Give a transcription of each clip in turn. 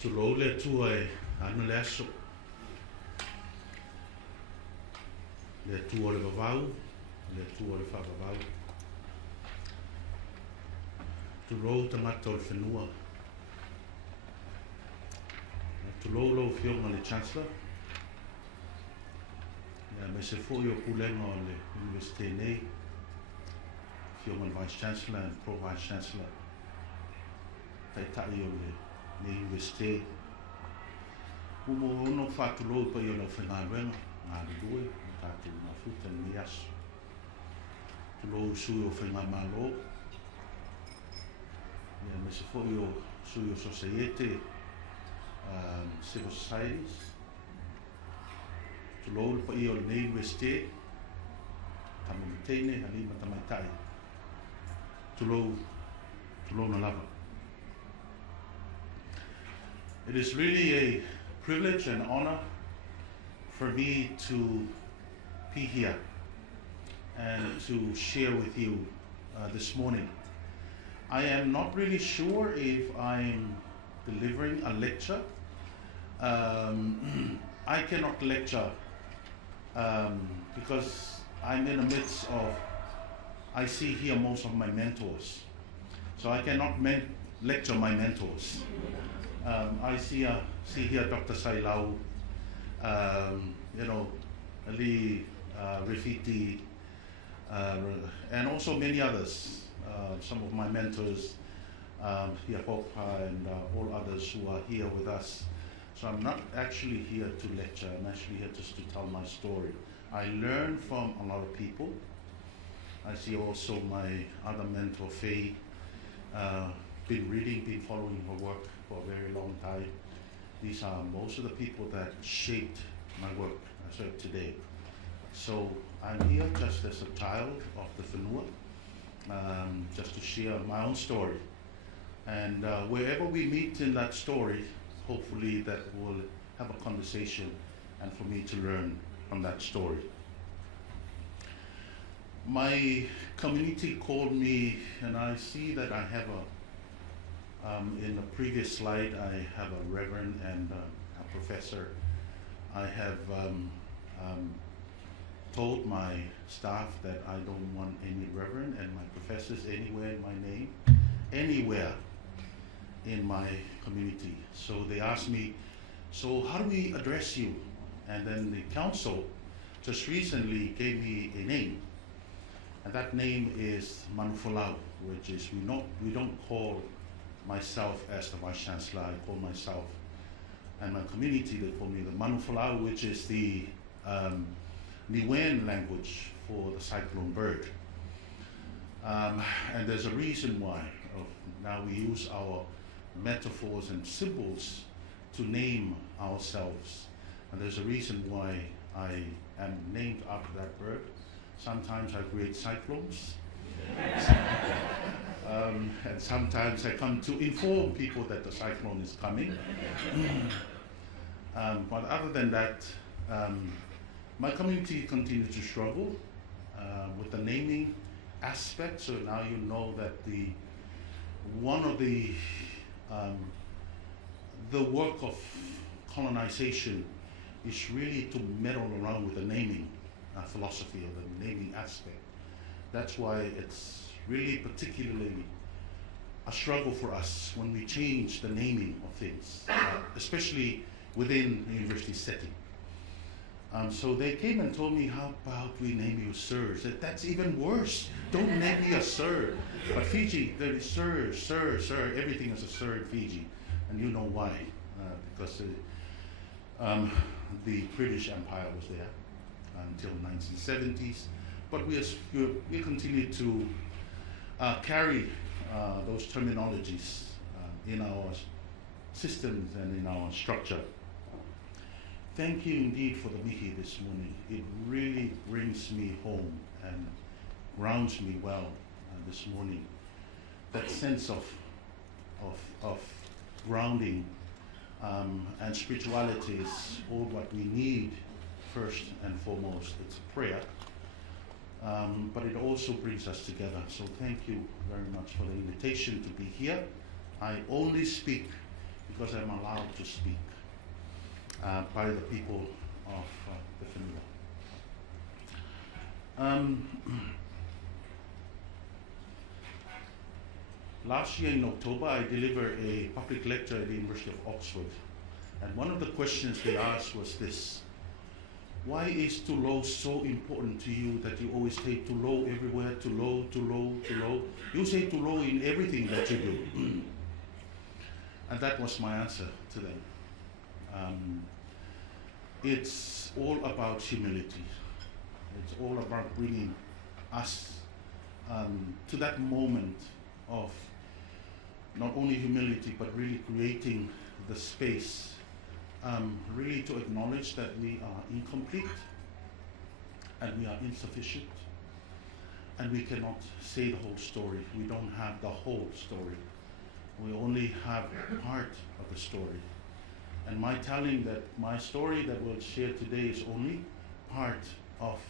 Tu lo le tu ai anu le aso. Le tu o le vavau, le tu o le whakavau. Tu lo tangata o le whenua. Tu lo fionga le Chancellor. Me se fo o kulenga o le University nei. Fionga le Vice Chancellor and Pro Vice Chancellor. Tai o le University. Umo ono whatu lo pa i o lau whengaruenga. Ngā rudue, tātou ngā futa ni aso. Tu lo sui o whenga malo. Me se fo o sui o society. Civil societies. Tu lo pa i o le University. Tamamitene, halima tamaitai. Tu lo na lava. It is really a privilege and honor for me to be here and to share with you this morning. I am not really sure if I'm delivering a lecture. I cannot lecture because I'm in the midst of, I see here most of my mentors. So I cannot lecture my mentors. I see here Dr. Sailau, Ali Rafiti, and also many others, some of my mentors, Hiapopa and all others who are here with us. So I'm not actually here to lecture, I'm actually here just to tell my story. I learn from a lot of people. I see also my other mentor, Faye, been reading, been following her work for a very long time. These are most of the people that shaped my work as of today. So I'm here just as a child of the whenua, just to share my own story. And wherever we meet in that story, hopefully that will have a conversation and for me to learn from that story. My community called me, and I see that I have in the previous slide, I have a reverend and a professor. I have told my staff that I don't want any reverend and my professors anywhere in my name, anywhere in my community. So they asked me, so how do we address you? And then the council just recently gave me a name. And that name is Manufolau, which is, we don't call myself as the Vice Chancellor, I call myself, and my community, they call me the Manufolau, which is the Niuean language for the cyclone bird. And there's a reason why. Now we use our metaphors and symbols to name ourselves. And there's a reason why I am named after that bird. Sometimes I create cyclones. And sometimes I come to inform people that the cyclone is coming. But other than that, my community continues to struggle with the naming aspect. So now you know that one of the work of colonization is really to meddle around with the naming philosophy or the naming aspect. That's why it's really particularly a struggle for us when we change the naming of things, especially within the university setting. So they came and told me, how about we name you Sir? I said, that's even worse. Don't name me a Sir. But Fiji, there is Sir, Sir, Sir. Everything is a Sir in Fiji. And you know why. Because the British Empire was there until the 1970s. But we continue to carry those terminologies in our systems and in our structure. Thank you indeed for the mihi this morning. It really brings me home and grounds me well this morning. That sense of grounding and spirituality is all what we need first and foremost. It's a prayer. But it also brings us together. So thank you very much for the invitation to be here. I only speak because I'm allowed to speak by the people of the Whenua. Last year in October, I delivered a public lecture at the University of Oxford. And one of the questions they asked was this: why is Tulo so important to you that you always say Tulo everywhere, Tulo, Tulo, Tulo? You say Tulo in everything that you do. And that was my answer to them. It's all about humility. It's all about bringing us to that moment of not only humility, but really creating the space really to acknowledge that we are incomplete and we are insufficient and we cannot say the whole story. We don't have the whole story. We only have part of the story. And my telling that my story that we'll share today is only part of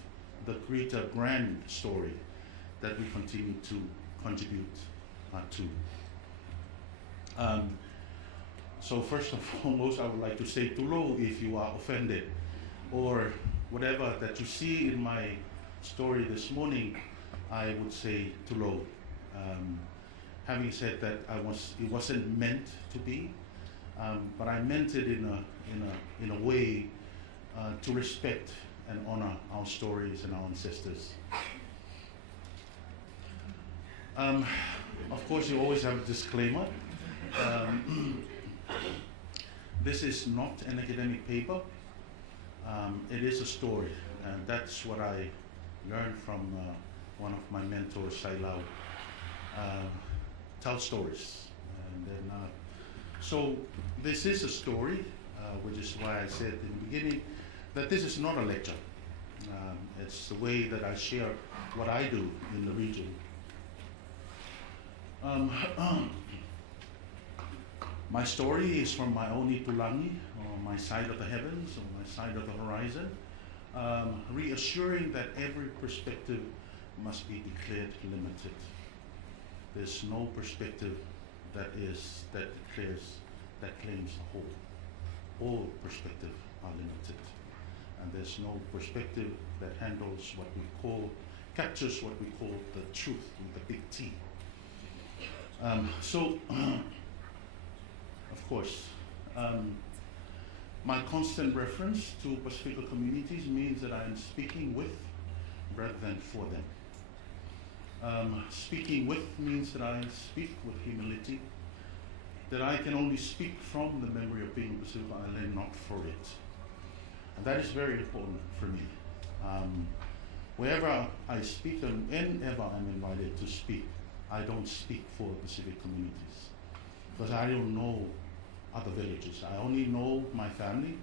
the greater grand story that we continue to contribute to. So first and foremost, I would like to say Tulo if you are offended, or whatever that you see in my story this morning, I would say Tulo. Having said that, it wasn't meant to be, but I meant it in a way to respect and honor our stories and our ancestors. Of course, you always have a disclaimer. This is not an academic paper. It is a story, and that's what I learned from one of my mentors, Sailao. Tell stories. And then, so this is a story, which is why I said in the beginning that this is not a lecture. It's the way that I share what I do in the region. My story is from my own Itulangi, or my side of the heavens, or my side of the horizon, reassuring that every perspective must be declared limited. There's no perspective that claims the whole. All perspectives are limited. And there's no perspective that captures what we call the truth with the big T. Of course, my constant reference to Pasifika communities means that I am speaking with rather than for them. Speaking with means that I speak with humility, that I can only speak from the memory of being Pasifika Island, not for it. And that is very important for me. Wherever I speak and whenever I'm invited to speak, I don't speak for Pacific communities, because I don't know other villages. I only know my family.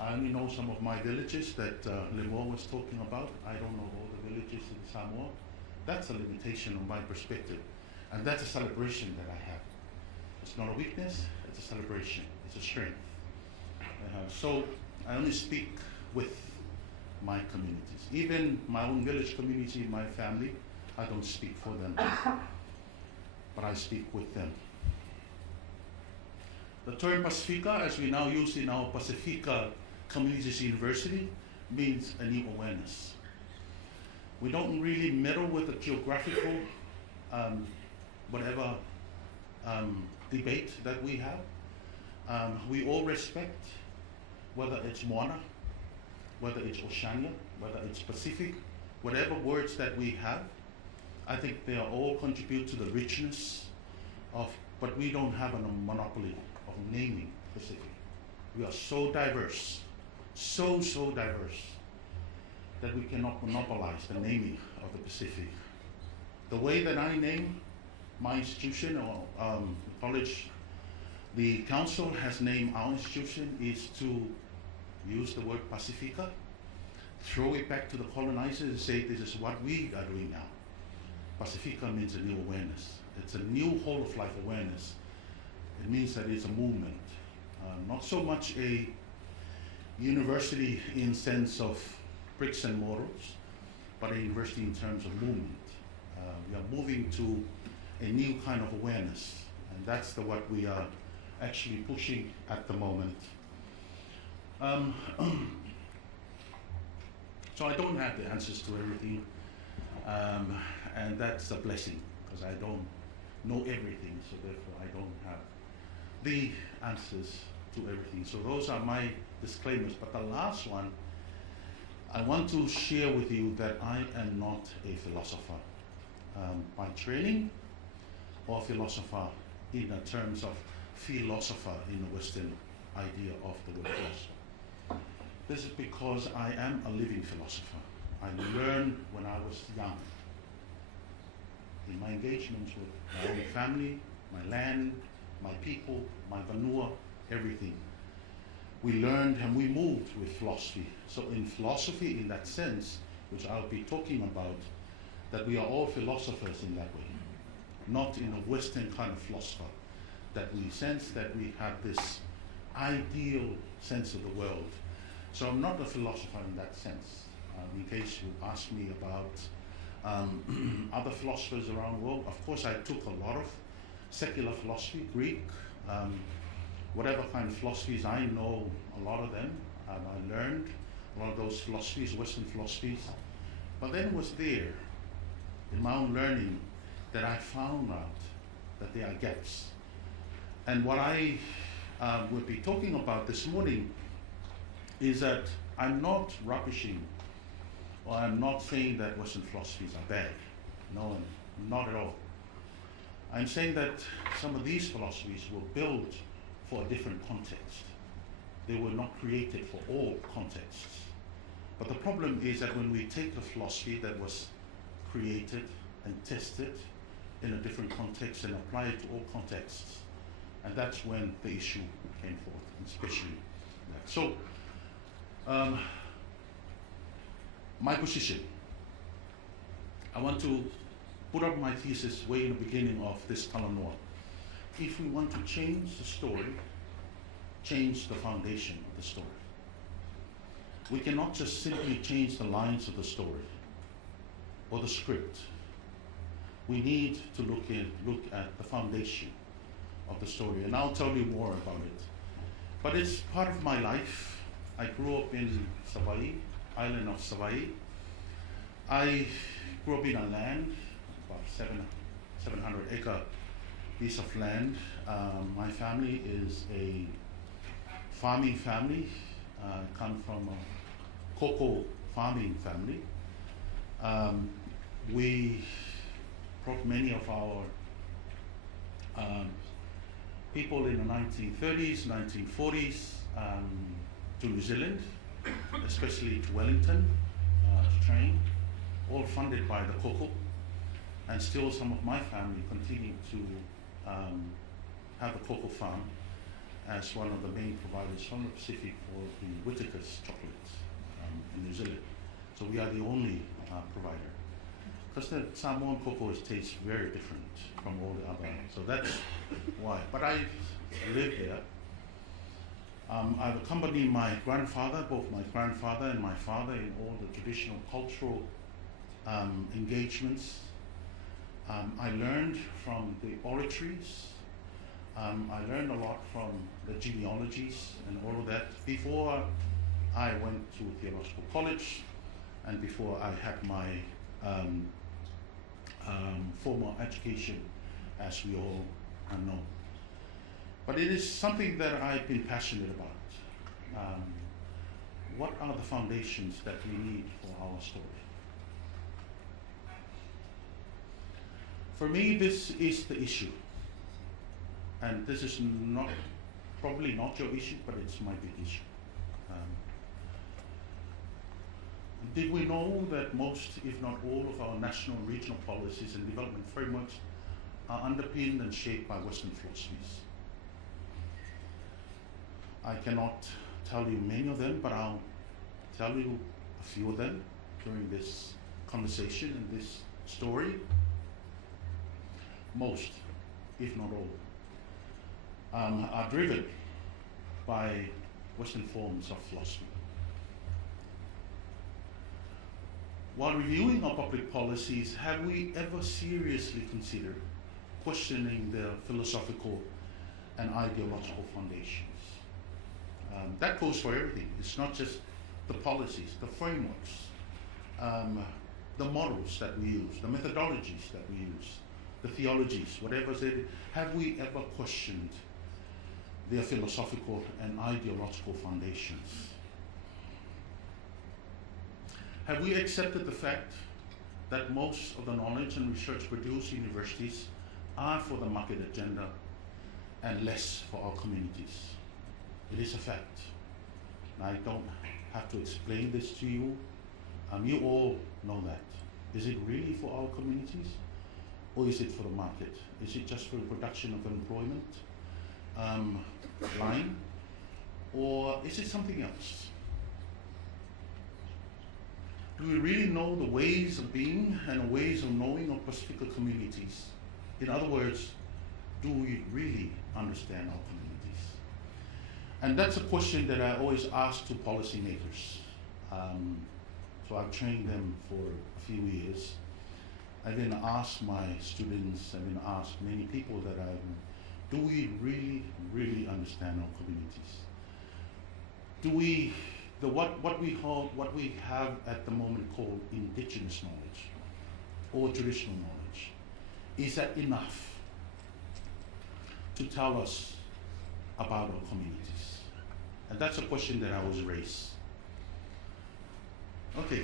I only know some of my villages that Lemoa was talking about. I don't know all the villages in Samoa. That's a limitation on my perspective. And that's a celebration that I have. It's not a weakness, it's a celebration, it's a strength. So I only speak with my communities. Even my own village community, my family, I don't speak for them, but I speak with them. The term Pasifika, as we now use in our Pasifika Communities University, means a new awareness. We don't really meddle with the geographical, debate that we have. We all respect, whether it's Moana, whether it's Oceania, whether it's Pacific, whatever words that we have, I think they all contribute to the richness of, but we don't have a monopoly of naming Pacific. We are so diverse, so diverse, that we cannot monopolize the naming of the Pacific. The way that I name my institution or college, the council has named our institution is to use the word Pasifika, throw it back to the colonizers and say this is what we are doing now. Pasifika means a new awareness. It's a new whole of life awareness. It means that it's a movement, not so much a university in sense of bricks and mortars, but a university in terms of movement. We are moving to a new kind of awareness, and that's what we are actually pushing at the moment. Um, so I don't have the answers to everything, and that's a blessing, because I don't know everything, so therefore I don't have the answers to everything. So those are my disclaimers. But the last one, I want to share with you that I am not a philosopher by training, or philosopher in the terms of philosopher in the Western idea of the word philosopher. This is because I am a living philosopher. I learned when I was young. In my engagements with my own family, my land, my people, my vanua, everything. We learned and we moved with philosophy. So in philosophy, in that sense, which I'll be talking about, that we are all philosophers in that way. Not in a Western kind of philosopher, that we sense that we have this ideal sense of the world. So I'm not a philosopher in that sense. In case you ask me about other philosophers around the world, of course I took a lot of secular philosophy, Greek, whatever kind of philosophies, I know a lot of them. I learned a lot of those philosophies, Western philosophies. But then it was there, in my own learning, that I found out that there are gaps. And what I will be talking about this morning is that I'm not rubbishing, or I'm not saying that Western philosophies are bad. No, not at all. I'm saying that some of these philosophies were built for a different context. They were not created for all contexts. But the problem is that when we take a philosophy that was created and tested in a different context and apply it to all contexts, and that's when the issue came forth, especially that. So, my position. I want to put up my thesis way in the beginning of this Talanoa. If we want to change the story, change the foundation of the story. We cannot just simply change the lines of the story or the script. We need to look at the foundation of the story, and I'll tell you more about it. But it's part of my life. I grew up in Savai'i, island of Savai'i. I grew up in a land, about 700-acre piece of land. My family is a farming family. I come from a cocoa farming family. We brought many of our people in the 1930s, 1940s to New Zealand, especially to Wellington, to train, all funded by the cocoa. And still some of my family continue to have a cocoa farm as one of the main providers from the Pacific for the Whitaker's chocolates in New Zealand. So we are the only provider. Because the Samoan cocoa tastes very different from all the other, so that's why. But I lived there. I've accompanied my grandfather, both my grandfather and my father, in all the traditional cultural engagements. I learned from the oratories. I learned a lot from the genealogies and all of that before I went to theological college and before I had my formal education, as we all know. But it is something that I've been passionate about. What are the foundations that we need for our story? For me, this is the issue. And this is probably not your issue, but it's my big issue. Did we know that most, if not all, of our national and regional policies and development frameworks are underpinned and shaped by Western philosophies? I cannot tell you many of them, but I'll tell you a few of them during this conversation and this story. Most, if not all, are driven by Western forms of philosophy. While reviewing our public policies, have we ever seriously considered questioning the philosophical and ideological foundations. That goes for everything. It's not just the policies, the frameworks, the models that we use, the methodologies that we use, the theologies, whatever it. Have we ever questioned their philosophical and ideological foundations? Have we accepted the fact that most of the knowledge and research produced in universities are for the market agenda and less for our communities? It is a fact. And I don't have to explain this to you. You all know that. Is it really for our communities? Or is it for the market? Is it just for the production of employment line? Or is it something else? Do we really know the ways of being and the ways of knowing of Pasifika communities? In other words, do we really understand our communities? And that's a question that I always ask to policymakers. So I've trained them for a few years. I've been asked my students, I've been asked many people that do we really, really understand our communities? Do we, what we have at the moment called indigenous knowledge or traditional knowledge, is that enough to tell us about our communities? And that's a question that I was raised. Okay.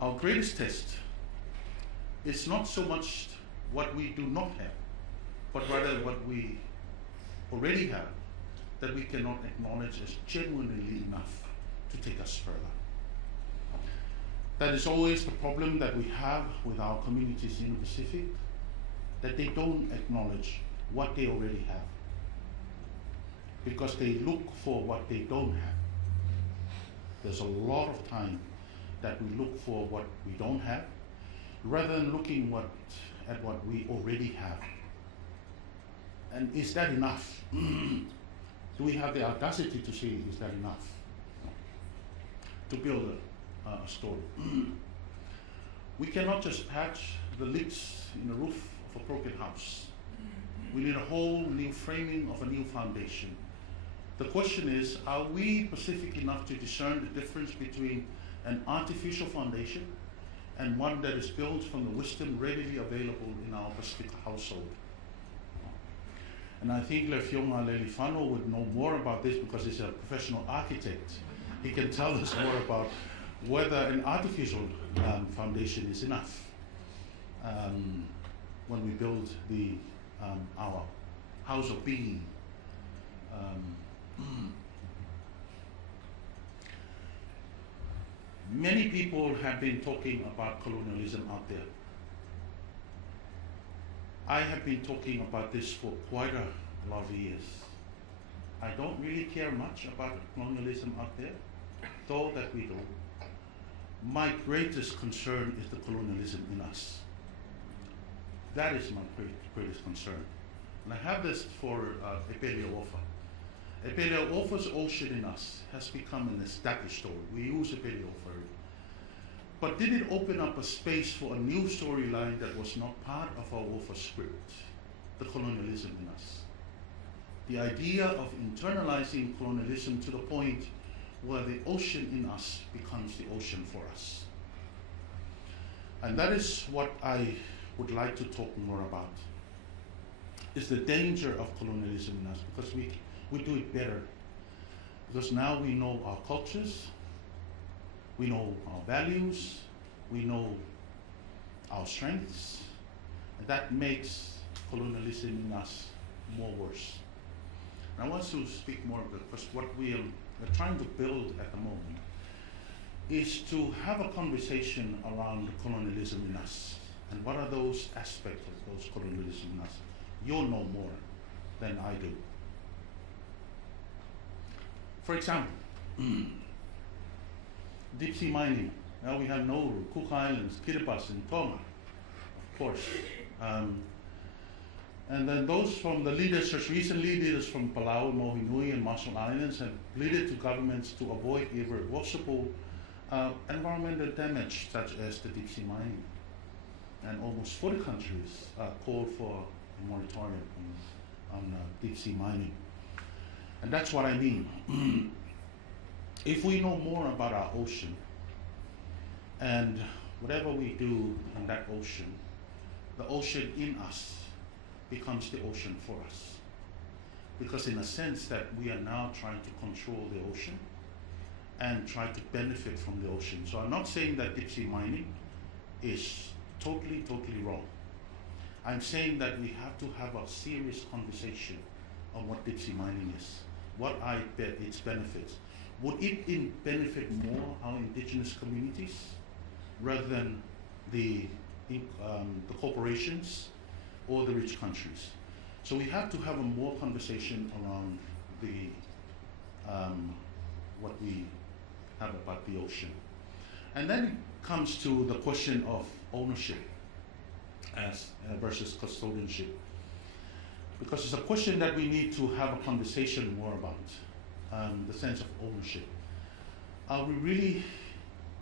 Our greatest test is not so much what we do not have, but rather what we already have that we cannot acknowledge as genuinely enough to take us further. That is always the problem that we have with our communities in the Pacific, that they don't acknowledge what they already have, because they look for what they don't have. There's a lot of time that we look for what we don't have, rather than looking at what we already have. And is that enough? Do we have the audacity to say, is that enough to build a story? We cannot just patch the leaks in the roof of a broken house. We need a whole new framing of a new foundation. The question is, are we Pacific enough to discern the difference between an artificial foundation and one that is built from the wisdom readily available in our Pacific household? And I think Lefionga Lelifano would know more about this because he's a professional architect. He can tell us more about whether an artificial foundation is enough when we build our house of being. Many people have been talking about colonialism out there. I have been talking about this for quite a lot of years. I don't really care much about colonialism out there, though that we do. My greatest concern is the colonialism in us. That is my greatest concern. And I have this for Epelea Ofa. Epelea Ofa's ocean in us has become an established story. We use Epelea Ofa. But did it open up a space for a new storyline that was not part of our Ofa script? The colonialism in us. The idea of internalizing colonialism to the point where the ocean in us becomes the ocean for us. And that is what I would like to talk more about, is the danger of colonialism in us, because we do it better. Because now we know our cultures, we know our values, we know our strengths, and that makes colonialism in us more worse. And I want to speak more of it, because what we're trying to build at the moment is to have a conversation around colonialism in us. And what are those aspects of those colonialism in us? You'll know more than I do. For example, deep sea mining. Now we have Nauru, Cook Islands, Kiribati, and Tonga, of course. And then those from the leaders, just recently, leaders from Palau, Mohinui, and Marshall Islands have pleaded to governments to avoid irreversible environmental damage, such as the deep sea mining. And almost 40 countries called for moratorium on deep sea mining. And that's what I mean. If we know more about our ocean, and whatever we do in that ocean, the ocean in us becomes the ocean for us. Because in a sense that we are now trying to control the ocean and try to benefit from the ocean. So I'm not saying that deep sea mining is totally wrong. I'm saying that we have to have a serious conversation on what deep sea mining is, what I bet its benefits. Would it benefit more our indigenous communities rather than the corporations or the rich countries? So we have to have a more conversation around the what we have about the ocean. And then it comes to the question of ownership as versus custodianship, because it's a question that we need to have a conversation more about, the sense of ownership. Are we really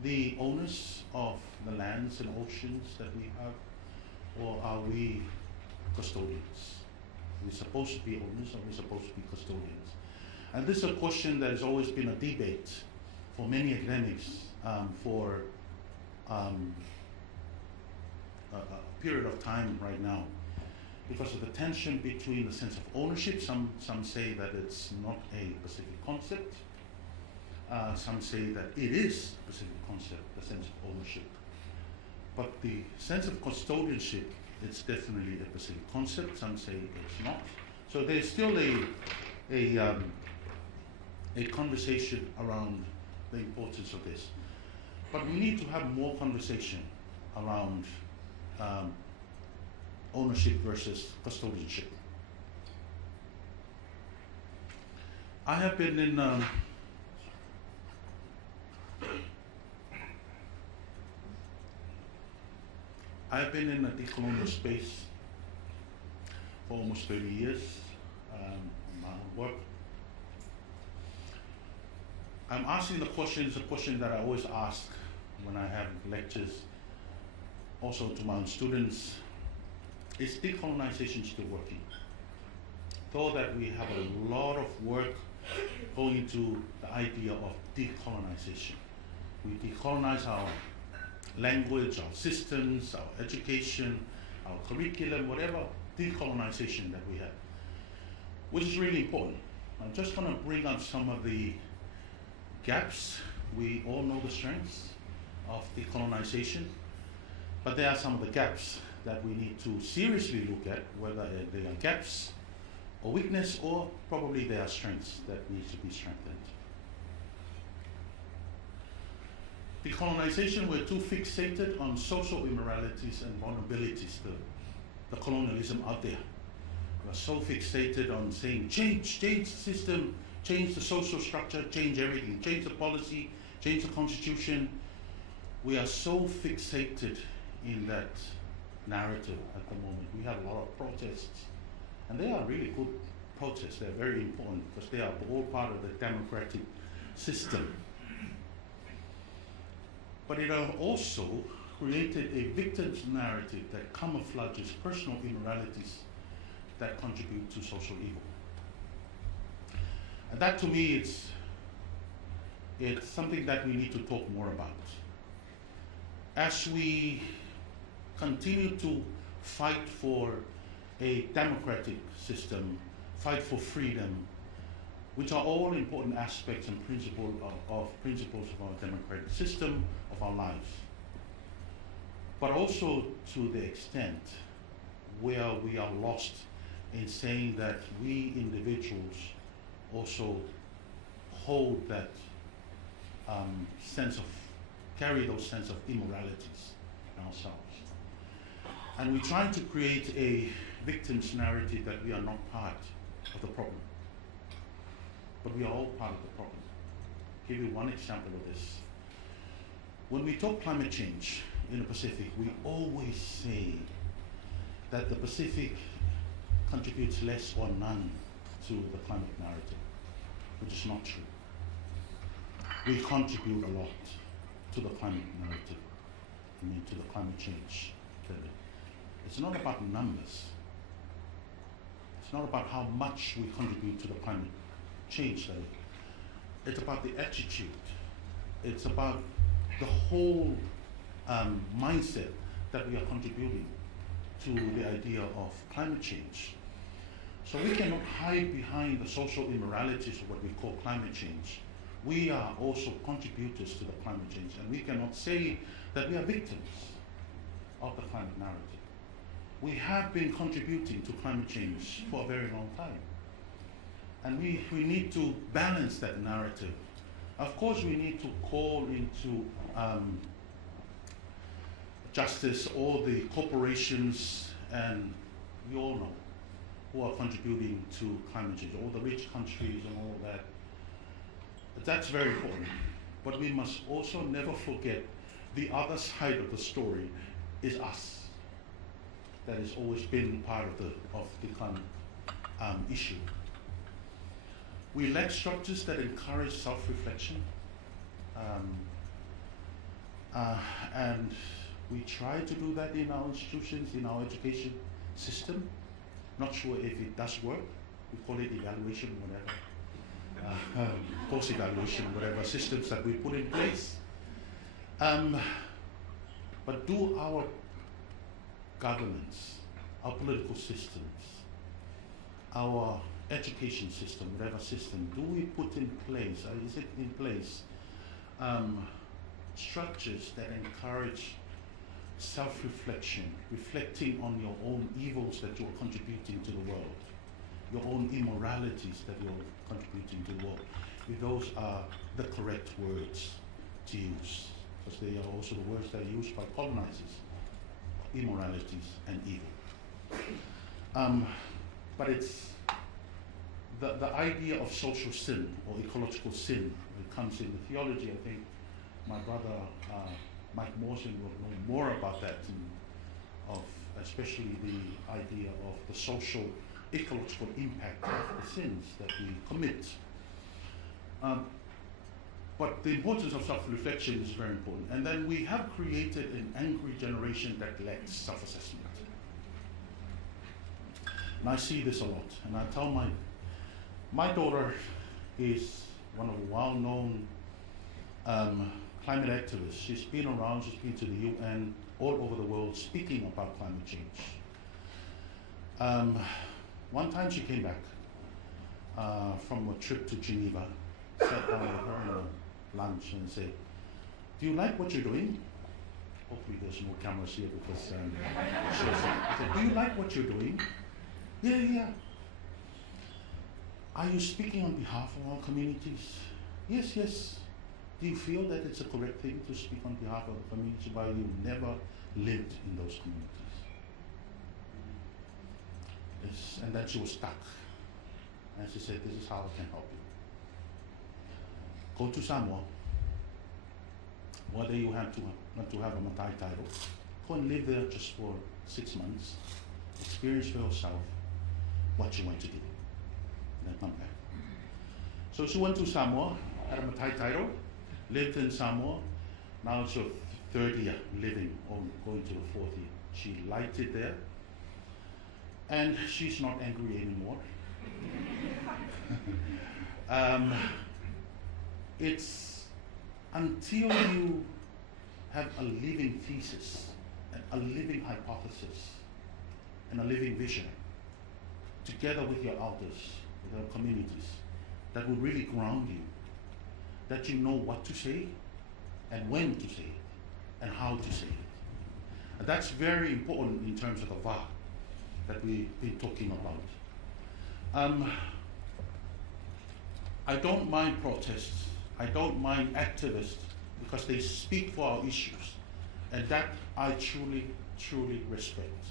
the owners of the lands and oceans that we have, or are we custodians? Are we supposed to be owners, or are we supposed to be custodians? And this is a question that has always been a debate for many academics for a period of time right now, because of the tension between the sense of ownership. Some say that it's not a Pacific concept. Some say that it is a Pacific concept, the sense of ownership. But the sense of custodianship, it's definitely a Pacific concept. Some say it's not. So there's still a conversation around the importance of this. But we need to have more conversation around ownership versus custodianship. I have been in a decolonial space for almost 30 years in my own work. I'm asking the question, it's a question that I always ask when I have lectures, also to my own students. Is decolonization still working? Though that we have a lot of work going into the idea of decolonization. We decolonize our language, our systems, our education, our curriculum, whatever decolonization that we have, which is really important. I'm just going to bring up some of the gaps. We all know the strengths of decolonization, but there are some of the gaps that we need to seriously look at, whether they are gaps or weakness, or probably they are strengths that need to be strengthened. Decolonization, we're too fixated on social immoralities and vulnerabilities, the colonialism out there. We're so fixated on saying change the system, change the social structure, change everything, change the policy, change the constitution. We are so fixated in that narrative at the moment. We have a lot of protests, and they are really good protests. They're very important because they are all part of the democratic system. But it has also created a victim's narrative that camouflages personal immoralities that contribute to social evil. And that, to me, it's something that we need to talk more about. As we continue to fight for a democratic system, fight for freedom, which are all important aspects and principles of our democratic system, of our lives. But also to the extent where we are lost in saying that we individuals also hold that carry those sense of immoralities in ourselves. And we're trying to create a victim's narrative that we are not part of the problem. But we are all part of the problem. I'll give you one example of this. When we talk climate change in the Pacific, we always say that the Pacific contributes less or none to the climate narrative, which is not true. We contribute a lot to the climate narrative, to the climate change. It's not about numbers. It's not about how much we contribute to the climate change study. It's about the attitude. It's about the whole mindset that we are contributing to the idea of climate change. So we cannot hide behind the social immoralities of what we call climate change. We are also contributors to the climate change, and we cannot say that we are victims of the climate narrative. We have been contributing to climate change for a very long time. And we need to balance that narrative. Of course, we need to call into justice all the corporations, and we all know, who are contributing to climate change, all the rich countries and all that. But that's very important. But we must also never forget the other side of the story is us. That has always been part of the climate issue. We lack structures that encourage self-reflection, and we try to do that in our institutions, in our education system. Not sure if it does work. We call it evaluation, whatever, course evaluation, whatever systems that we put in place. But do our governments, our political systems, our education system, whatever system, do we put in place, is it in place, structures that encourage self-reflection, reflecting on your own evils that you're contributing to the world, your own immoralities that you're contributing to the world, if those are the correct words to use, because they are also the words that are used by colonizers, immoralities and evil. But it's the idea of social sin or ecological sin. It comes in the theology. I think my brother Mike Mawson will know more about that, of especially the idea of the social ecological impact of the sins that we commit. But the importance of self-reflection is very important. And then we have created an angry generation that lacks self-assessment. And I see this a lot. And I tell my daughter is one of the well-known climate activists. She's been around, she's been to the UN, all over the world, speaking about climate change. One time she came back from a trip to Geneva, sat down with her in a lunch and said, "Do you like what you're doing?" Hopefully there's no cameras here because I said, "Do you like what you're doing?" Yeah. "Are you speaking on behalf of our communities?" Yes. "Do you feel that it's a correct thing to speak on behalf of the community while you never lived in those communities?" Yes. And then she was stuck. And she said, "This is how I can help you. Go to Samoa, whether you want to have a Matai title, go and live there just for 6 months, experience for yourself what you want to do, and then come back." So she went to Samoa, had a Matai title, lived in Samoa. Now it's her third year living, or going to the fourth year. She liked it there, and she's not angry anymore. It's until you have a living thesis, and a living hypothesis, and a living vision, together with your elders, with your communities, that will really ground you, that you know what to say, and when to say it, and how to say it. And that's very important in terms of the va that we've been talking about. I don't mind protests. I don't mind activists, because they speak for our issues, and that I truly respect.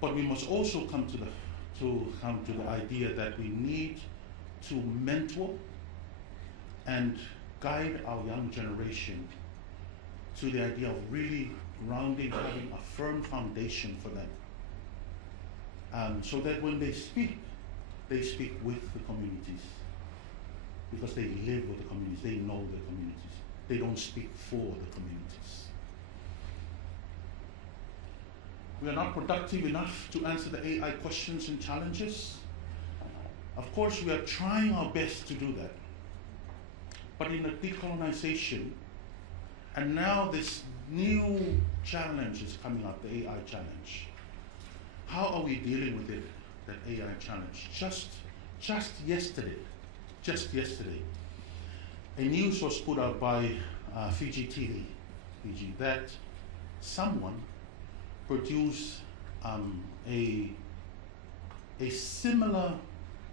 But we must also come to the idea that we need to mentor and guide our young generation to the idea of really grounding, having a firm foundation for them, so that when they speak with the communities, because they live with the communities, they know the communities. They don't speak for the communities. We are not productive enough to answer the AI questions and challenges. Of course, we are trying our best to do that. But in the decolonization, and now this new challenge is coming up, the AI challenge. How are we dealing with it, that AI challenge? Just yesterday, a news was put out by Fiji TV, that someone produced a similar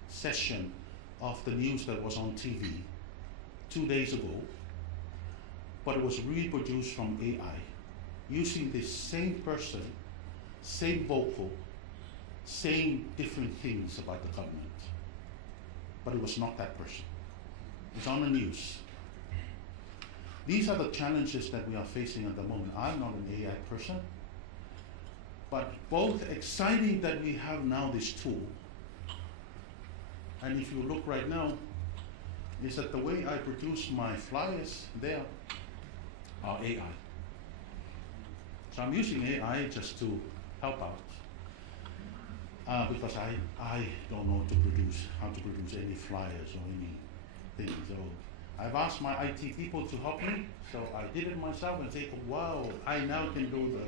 session of the news that was on TV 2 days ago, but it was reproduced from AI, using the same person, same vocal, saying different things about the government. But it was not that person. It's on the news. These are the challenges that we are facing at the moment. I'm not an AI person, but both exciting that we have now this tool, and if you look right now, is that the way I produce my flyers there are AI. So I'm using AI just to help out. Because I don't know how to produce any flyers or anything. So I've asked my IT people to help me, so I did it myself and say, wow, I now can do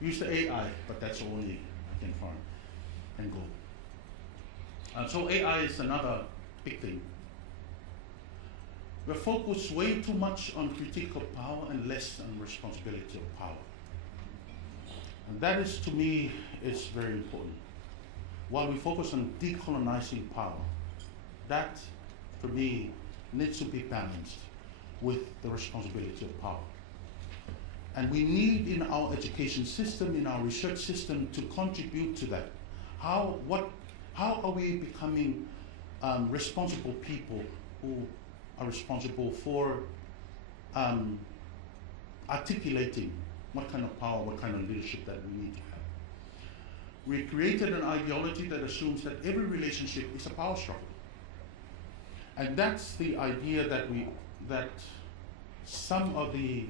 use the AI, but that's all I can find and go. So AI is another big thing. We're focused way too much on critique of power and less on responsibility of power. And that is, to me, is very important. While we focus on decolonizing power, that, for me, needs to be balanced with the responsibility of power. And we need in our education system, in our research system, to contribute to that. How are we becoming responsible people who are responsible for articulating what kind of power, what kind of leadership that we need to have. We created an ideology that assumes that every relationship is a power struggle. And that's the idea that some of the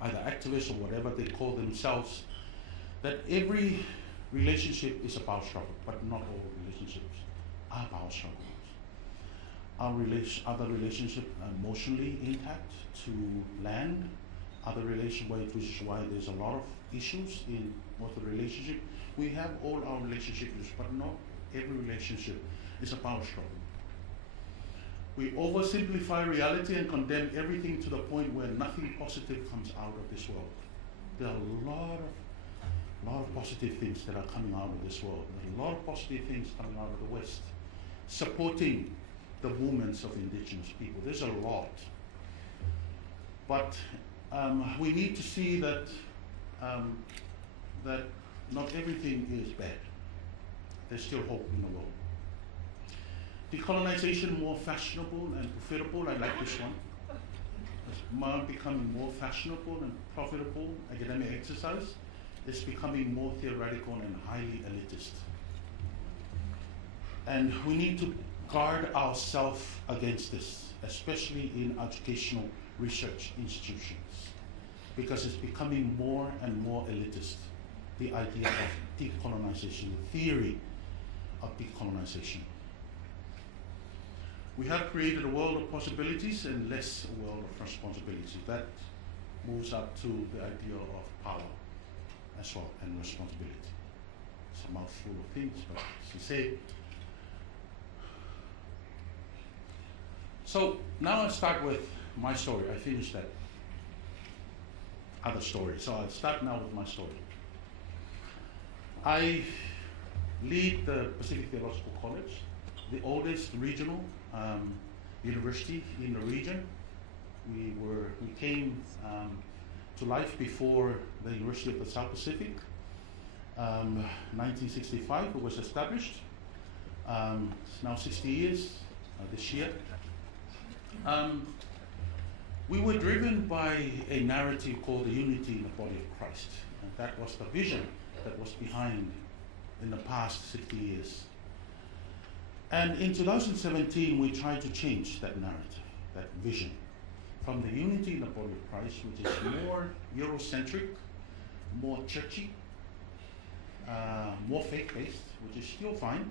either activists or whatever they call themselves, that every relationship is a power struggle, but not all relationships are power struggles. Other relationships are emotionally intact to land. Other relationships, which is why there's a lot of issues in most of the relationship. We have all our relationships, but not every relationship is a power struggle. We oversimplify reality and condemn everything to the point where nothing positive comes out of this world. There are a lot of positive things that are coming out of this world. There's a lot of positive things coming out of the West, supporting the movements of indigenous people. There's a lot. But we need to see that that not everything is bad. There's still hope in the world. Decolonization more fashionable and profitable. I like this one. It's becoming more fashionable and profitable academic exercise. It's becoming more theoretical and highly elitist. And we need to guard ourselves against this, especially in educational research institutions, because it's becoming more and more elitist, the idea of decolonization, the theory of decolonization. We have created a world of possibilities and less a world of responsibility. That moves up to the idea of power as well and responsibility. It's a mouthful of things, but as you say. So now I start with my story. I finished that other story. So I'll start now with my story. I lead the Pacific Theological College, the oldest regional university in the region. We came to life before the University of the South Pacific. 1965 it was established. It's now 60 years this year. We were driven by a narrative called the unity in the body of Christ. And that was the vision that was behind in the past 60 years. And in 2017, we tried to change that narrative, that vision, from the unity in the body of Christ, which is more Eurocentric, more churchy, more faith-based, which is still fine.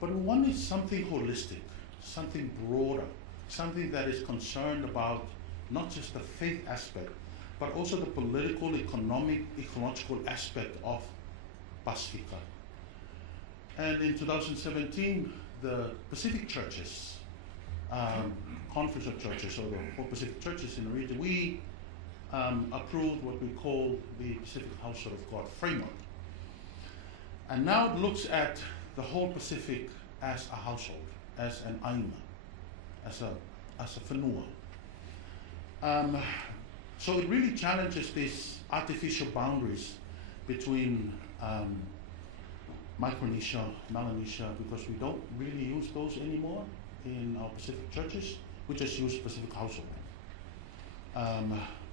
But we wanted something holistic, something broader, something that is concerned about not just the faith aspect, but also the political, economic, ecological aspect of Pasifika. And in 2017, the Pacific Churches, Conference of Churches, or the four Pacific Churches in the region, we approved what we call the Pacific Household of God framework. And now it looks at the whole Pacific as a household, as an aima, as a whenua. So it really challenges these artificial boundaries between Micronesia, Melanesia, because we don't really use those anymore in our Pacific churches. We just use Pacific household.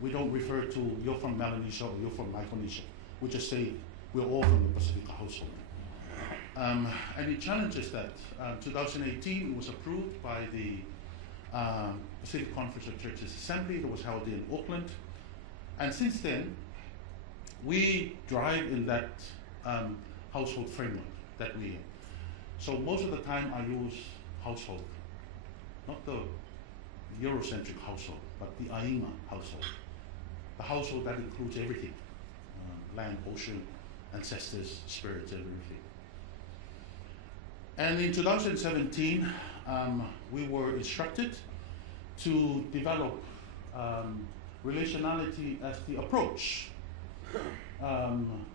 We don't refer to you're from Melanesia or you're from Micronesia. We just say we're all from the Pacific household. And it challenges that. 2018 it was approved by the Pacific Conference of Churches Assembly that was held in Auckland. And since then, we drive in that household framework that we have. So most of the time I use household, not the Eurocentric household, but the AIMA household. The household that includes everything, land, ocean, ancestors, spirits, everything. And in 2017, we were instructed to develop relationality as the approach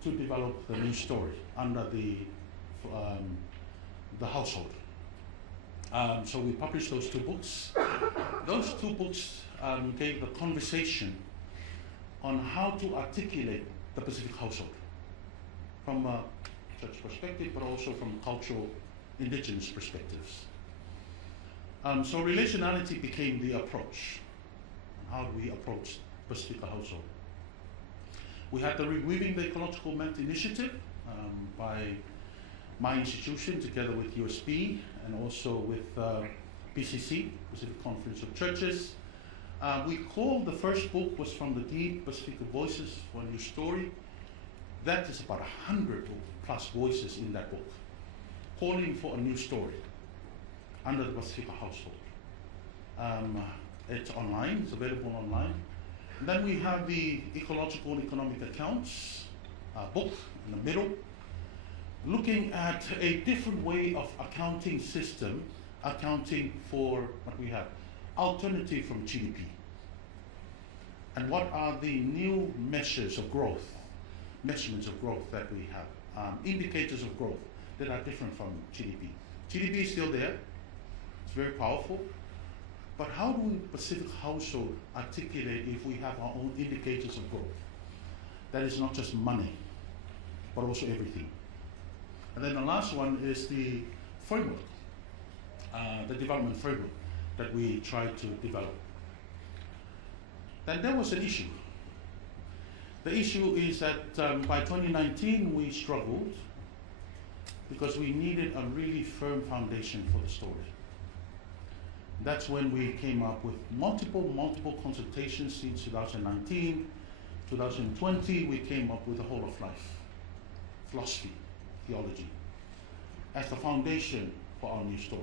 to develop the new story under the household. So we published those two books. Those two books gave the conversation on how to articulate the Pacific household from a church perspective, but also from cultural indigenous perspectives. So relationality became the approach. How do we approach Pasifika household? We had the Reweaving the Ecological Map initiative by my institution together with USB and also with PCC, Pacific Conference of Churches. We called the first book was From the Deep, Pasifika Voices for a New Story. That is about 100 plus voices in that book, calling for a new story under the Pasifika household. It's online, it's available online. And then we have the Ecological and Economic Accounts book in the middle, looking at a different way of accounting system, accounting for what we have, alternative from GDP. And what are the new measures of growth, measurements of growth that we have, indicators of growth that are different from GDP. GDP is still there, it's very powerful, but how do we Pacific household articulate if we have our own indicators of growth? That is not just money, but also everything. And then the last one is the framework, the development framework that we tried to develop. Then there was an issue. The issue is that by 2019 we struggled because we needed a really firm foundation for the story. That's when we came up with multiple consultations since 2019. 2020 we came up with the whole of life, philosophy, theology, as the foundation for our new story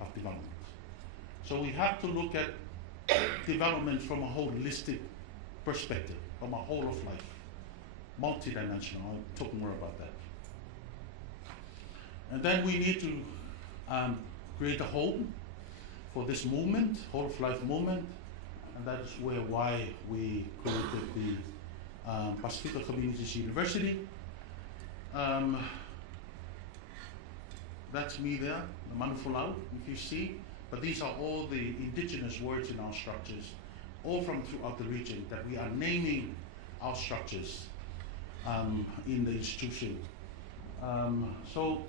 of development. So we have to look at development from a holistic perspective, from a whole of life, multidimensional. I'll talk more about that. And then we need to create a home for this movement, whole of life movement, and that is why we created the Pasifika Communities University. That's me there, the Manufulau, if you see. But these are all the indigenous words in our structures, all from throughout the region, that we are naming our structures in the institution. So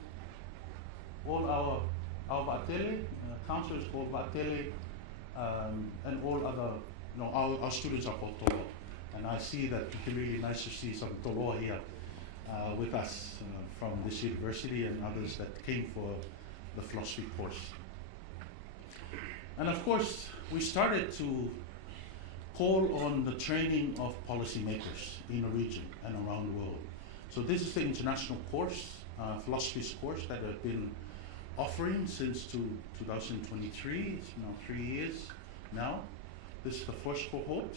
all our Vatele, council is called Vatele, and all other, our students are called Tolo. And I see that it's really nice to see some Tolo here with us from this university and others that came for the philosophy course. And of course, we started to call on the training of policymakers in the region and around the world. So this is the international course, Philosophies course that I've been offering since 2023. It's now 3 years now. This is the first cohort.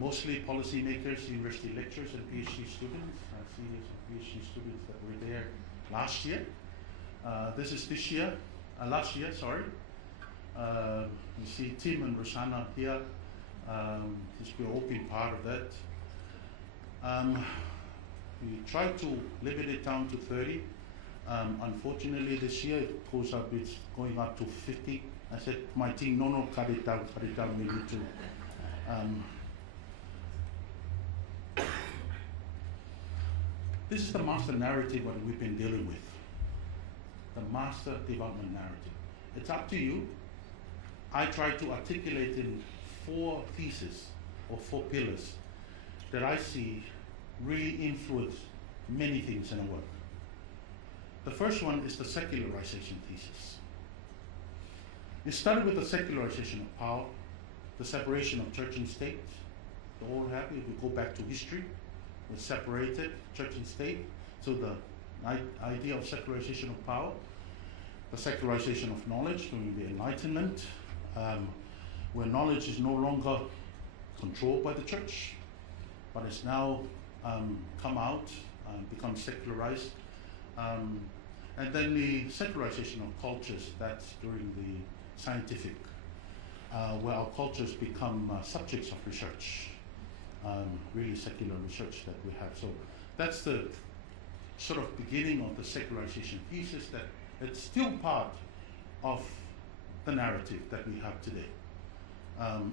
Mostly policymakers, university lecturers, and PhD students. I see here some PhD students that were there last year. This is this year, last year, sorry. You see Tim and Rosanna here. We've all been part of that. We tried to limit it down to 30. Unfortunately, this year it's going up to 50. I said to my team, no, cut it down, we need to. This is the master narrative that we've been dealing with. The master development narrative. It's up to you. I try to articulate in 4 theses or 4 pillars that I see really influence many things in our work. The first one is the secularization thesis. It started with the secularization of power, the separation of church and state. We're all happy if we go back to history. We separated church and state. So the idea of secularization of power, the secularization of knowledge during the Enlightenment, where knowledge is no longer controlled by the church, but it's now come out and become secularized. And then the secularization of cultures, that's during the scientific, where our cultures become subjects of research, really secular research that we have. So that's the sort of beginning of the secularization thesis, that it's still part of the narrative that we have today.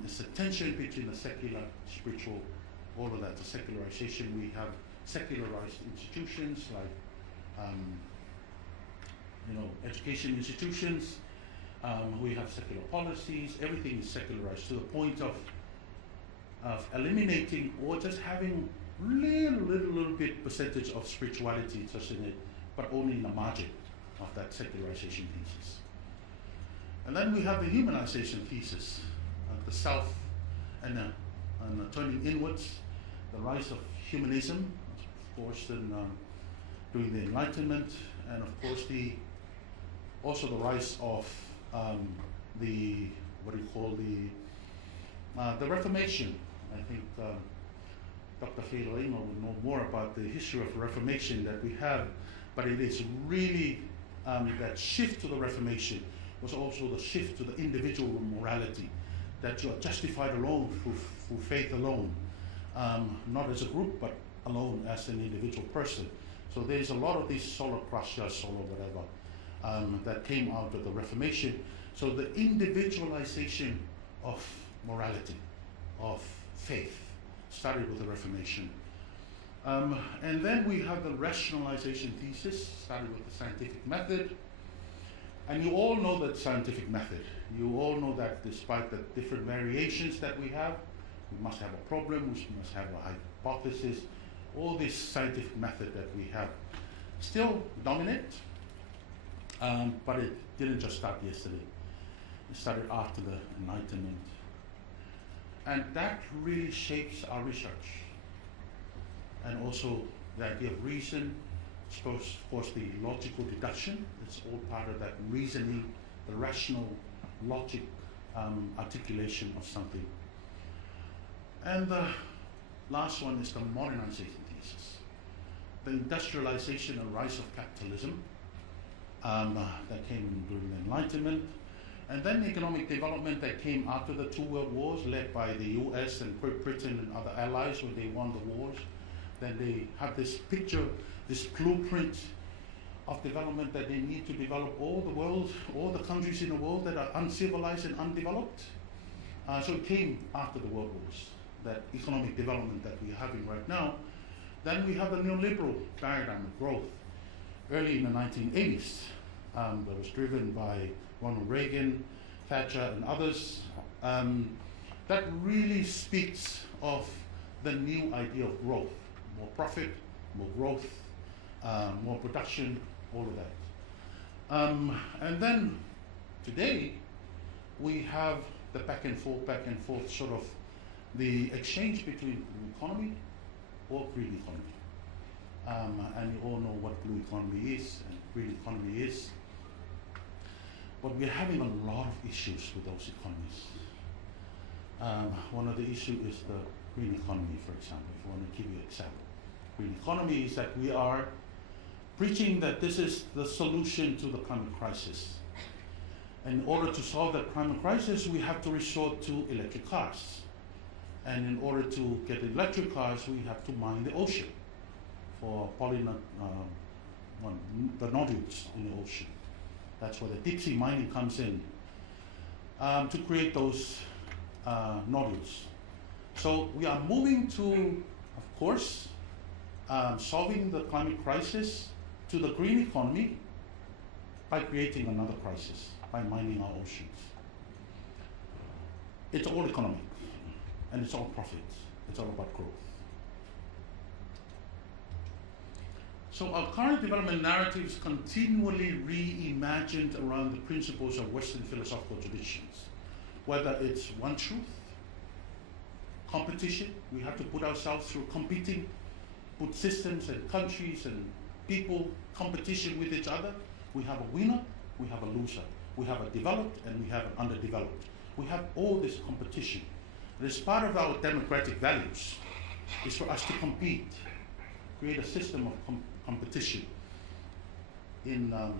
It's the tension between the secular, spiritual, all of that, the secularization. We have secularized institutions like education institutions. We have secular policies. Everything is secularized to the point of eliminating or just having little bit percentage of spirituality just in it, but only in the margin of that secularization thesis. And then we have the humanization thesis, the self and the turning inwards, the rise of humanism, of course, during the Enlightenment, and of course also the rise of the Reformation. I think Dr. Philosophies would know more about the history of Reformation that we have, but it is really that shift to the Reformation was also the shift to the individual morality, that you are justified alone through faith alone, not as a group, but alone as an individual person. So there's a lot of these sola gratia, sola whatever, that came out of the Reformation. So the individualization of morality, of faith, started with the Reformation. And then we have the rationalization thesis, started with the scientific method. And you all know that scientific method. You all know that despite the different variations that we have, we must have a problem, we must have a hypothesis. All this scientific method that we have still dominate, but it didn't just start yesterday. It started after the Enlightenment. And that really shapes our research. And also the idea of reason, of course the logical deduction, it's all part of that reasoning, the rational logic articulation of something. And the last one is the modernization thesis. The industrialization and rise of capitalism that came during the Enlightenment. And then the economic development that came after the 2 world wars, led by the US and Great Britain and other allies when they won the wars. Then they have this picture, this blueprint of development that they need to develop all the countries in the world that are uncivilized and undeveloped. So it came after the world wars, that economic development that we're having right now. Then we have the neoliberal paradigm of growth, early in the 1980s, that was driven by Ronald Reagan, Thatcher, and others. That really speaks of the new idea of growth. More profit, more growth, more production, all of that. And then today, we have the back and forth sort of the exchange between blue economy or green economy. And you all know what blue economy is and green economy is. But we're having a lot of issues with those economies. One of the issues is the green economy, for example, if I want to give you an example. Green economy is that we are preaching that this is the solution to the climate crisis. In order to solve that climate crisis, we have to resort to electric cars. And in order to get electric cars, we have to mine the ocean for the nodules in the ocean. That's where the deep sea mining comes in to create those nodules. So we are moving to, of course, solving the climate crisis to the green economy by creating another crisis, by mining our oceans. It's all economic, and it's all profit. It's all about growth. So our current development narratives continually reimagined around the principles of Western philosophical traditions, whether it's one truth, competition, we have to put ourselves through competing, put systems and countries and people competition with each other. We have a winner, we have a loser. We have a developed and we have an underdeveloped. We have all this competition. It is part of our democratic values. It's for us to compete, create a system of competition in our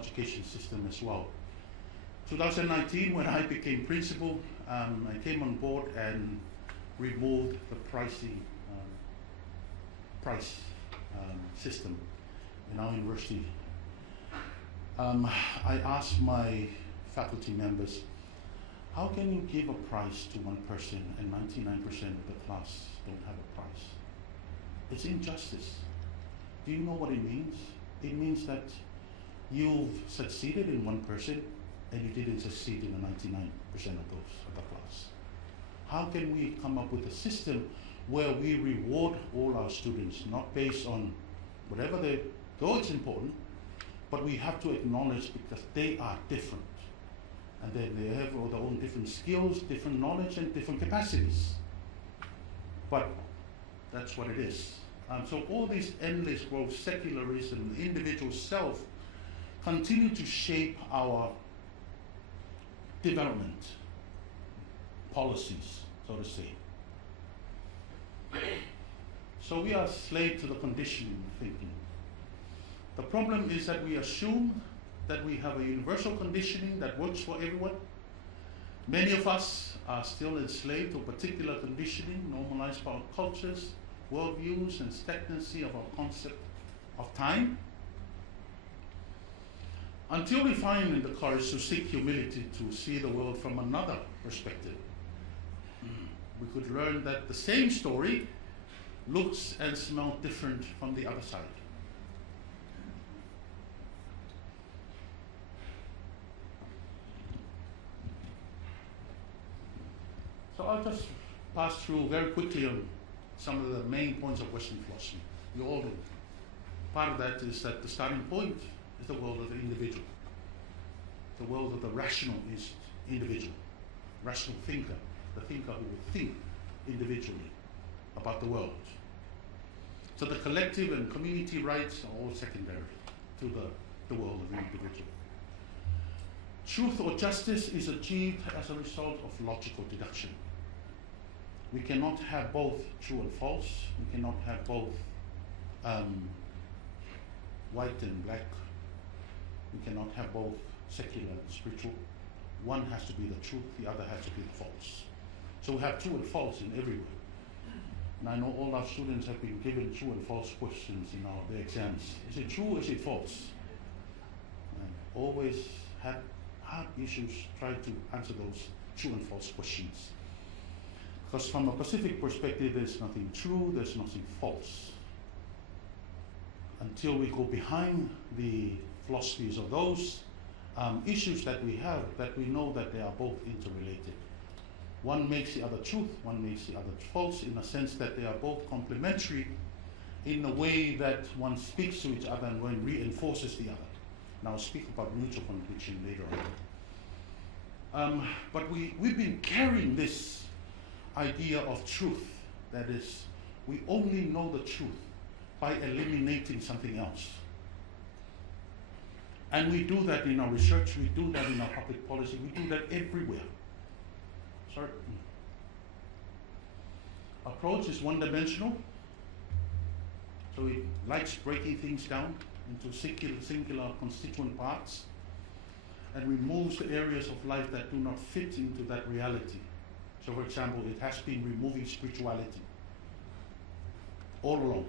education system as well. 2019, when I became principal, I came on board and removed the price system in our university. I asked my faculty members, how can you give a prize to one person and 99% of the class don't have a prize? It's injustice. Do you know what it means? It means that you've succeeded in one person and you didn't succeed in the 99% of the class. How can we come up with a system where we reward all our students, not based on whatever they, though it's important, but we have to acknowledge because they are different. And then they have all their own different skills, different knowledge, and different capacities. But that's what it is. So all these endless growth, secularism, the individual self, continue to shape our development policies, so to say. So we are slave to the conditioning thinking. The problem is that we assume that we have a universal conditioning that works for everyone. Many of us are still enslaved to particular conditioning normalized by our cultures, worldviews, and stagnancy of our concept of time, until we find the courage to seek humility to see the world from another perspective. We could learn that the same story looks and smells different from the other side. So I'll just pass through very quickly on some of the main points of Western philosophy. You all know. Part of that is that the starting point is the world of the individual. The world of the rational is individual. Rational thinker, the thinker who will think individually about the world. So the collective and community rights are all secondary to the world of the individual. Truth or justice is achieved as a result of logical deduction. We cannot have both true and false. We cannot have both white and black. We cannot have both secular and spiritual. One has to be the truth, the other has to be the false. So we have true and false in everywhere. And I know all our students have been given true and false questions in their exams. Is it true or is it false? And always had hard issues trying to answer those true and false questions. Because from a Pacific perspective, there's nothing true, there's nothing false. Until we go behind the philosophies of those issues that we have, that we know that they are both interrelated. One makes the other truth, one makes the other false, in a sense that they are both complementary in a way that one speaks to each other and one reinforces the other. And I'll speak about mutual conviction later on. But we've been carrying this idea of truth, that is, we only know the truth by eliminating something else. And we do that in our research, we do that in our public policy, we do that everywhere. Sorry. Approach is one-dimensional, so it likes breaking things down into singular constituent parts and removes the areas of life that do not fit into that reality. So for example, it has been removing spirituality all along.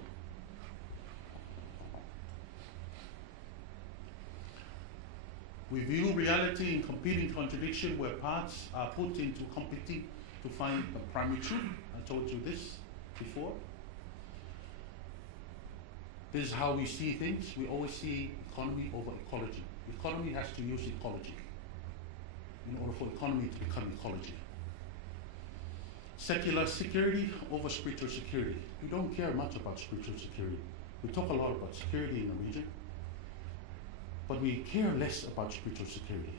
We view reality in competing contradiction where parts are put into competing to find the primary truth. I told you this before. This is how we see things. We always see economy over ecology. Economy has to use ecology in order for economy to become ecology. Secular security over spiritual security. We don't care much about spiritual security. We talk a lot about security in the region, but we care less about spiritual security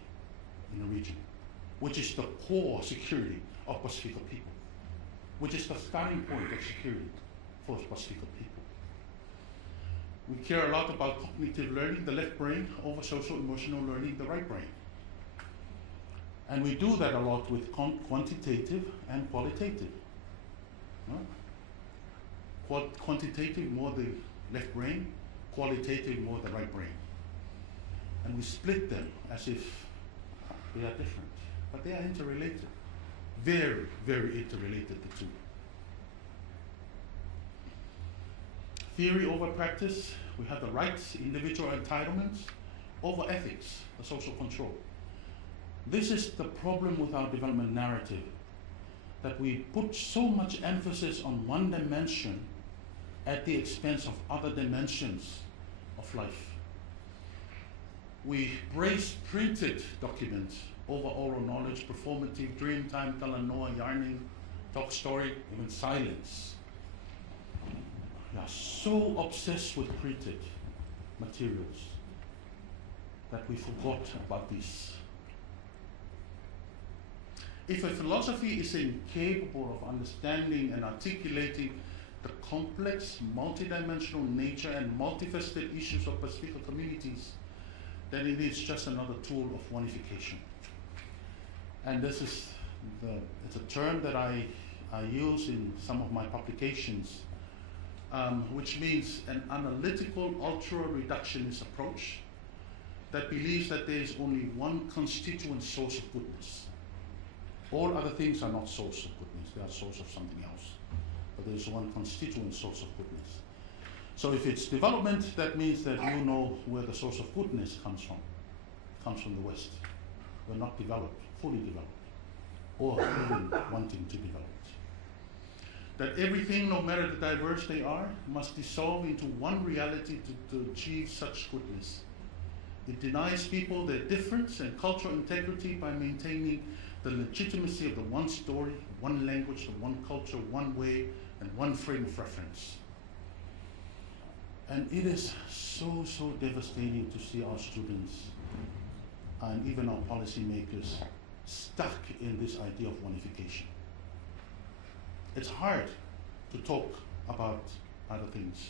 in the region, which is the core security of Pasifika people, which is the starting point of security for Pasifika people. We care a lot about cognitive learning, the left brain, over social emotional learning, the right brain. And we do that a lot with quantitative and qualitative. Quantitative more the left brain, qualitative more the right brain. And we split them as if they are different, but they are interrelated. Very, very interrelated, the two. Theory over practice, we have the rights, individual entitlements, over ethics, the social control. This is the problem with our development narrative, that we put so much emphasis on one dimension at the expense of other dimensions of life. We brace printed documents over oral knowledge, performative, dream time, talanoa, yarning, talk story, even silence. We are so obsessed with printed materials that we forgot about this. If a philosophy is incapable of understanding and articulating the complex, multidimensional nature and multifaceted issues of Pasifika communities, then it is just another tool of oneification. And this is it's a term that I use in some of my publications, which means an analytical, ultra-reductionist approach that believes that there is only one constituent source of goodness. All other things are not source of goodness, they are source of something else. But there is one constituent source of goodness. So if it's development, that means that you know where the source of goodness comes from. It comes from the West. We're not developed, fully developed, or even wanting to develop. That everything, no matter the diverse they are, must dissolve into one reality to achieve such goodness. It denies people their difference and cultural integrity by maintaining the legitimacy of the one story, one language, the one culture, one way, and one frame of reference. And it is so, so devastating to see our students and even our policymakers stuck in this idea of oneification. It's hard to talk about other things.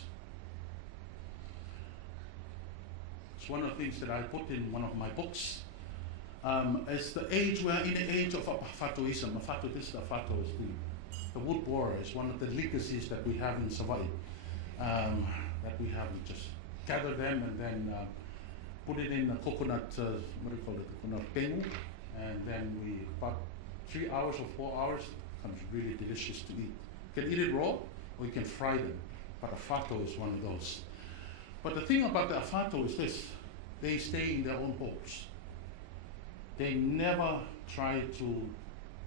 It's one of the things that I put in one of my books. It's the age, we're in the age of Afatoism. This Afato is the wood borer, is one of the legacies that we have in Savai. That we just gather them and then put it in a coconut, coconut pengu, and then we, about 3 hours or 4 hours, it becomes really delicious to eat. You can eat it raw, or you can fry them, but afato is one of those. But the thing about the afato is this: they stay in their own holes. They never try to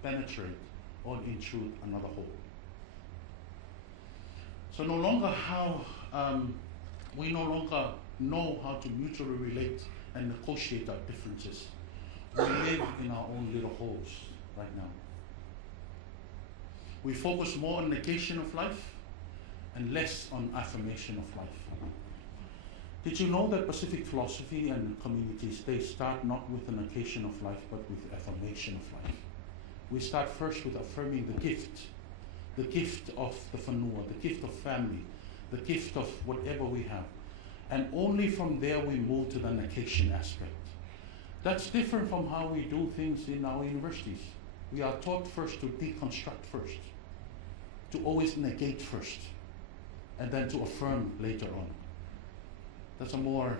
penetrate or intrude another hole. So we no longer know how to mutually relate and negotiate our differences. We live in our own little holes right now. We focus more on negation of life and less on affirmation of life. Did you know that Pacific philosophy and communities, they start not with an occasion of life, but with affirmation of life? We start first with affirming the gift of the whanua, the gift of family, the gift of whatever we have. And only from there we move to the negation aspect. That's different from how we do things in our universities. We are taught first to deconstruct first, to always negate first, and then to affirm later on. That's a more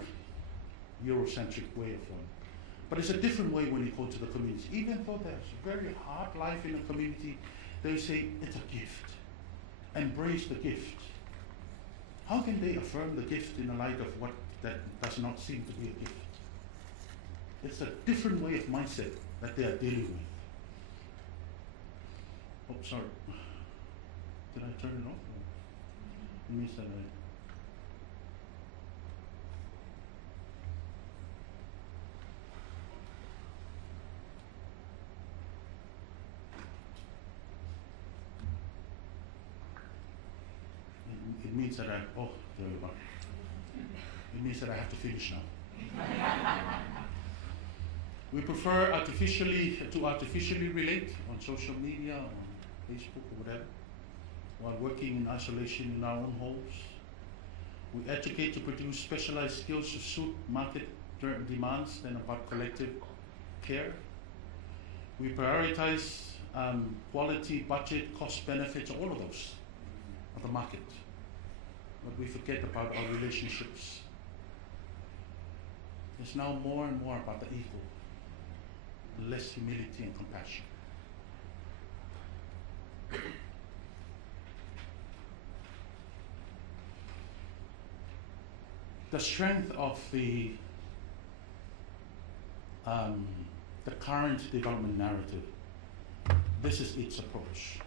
Eurocentric way of learning. But it's a different way when you go to the communities. Even though there's a very hard life in a community, they say it's a gift. Embrace the gift. How can they affirm the gift in the light of what that does not seem to be a gift? It's a different way of mindset that they are dealing with. Oh, sorry. Did I turn it off? It means that it means that oh, there we go. It means that I have to finish now. We prefer to artificially relate on social media, on Facebook or whatever, while working in isolation in our own homes. We educate to produce specialized skills to suit market demands than about collective care. We prioritize quality, budget, cost, benefits, all of those of the market. But we forget about our relationships. It's now more and more about the ego, less humility and compassion. The strength of the current development narrative, this is its approach.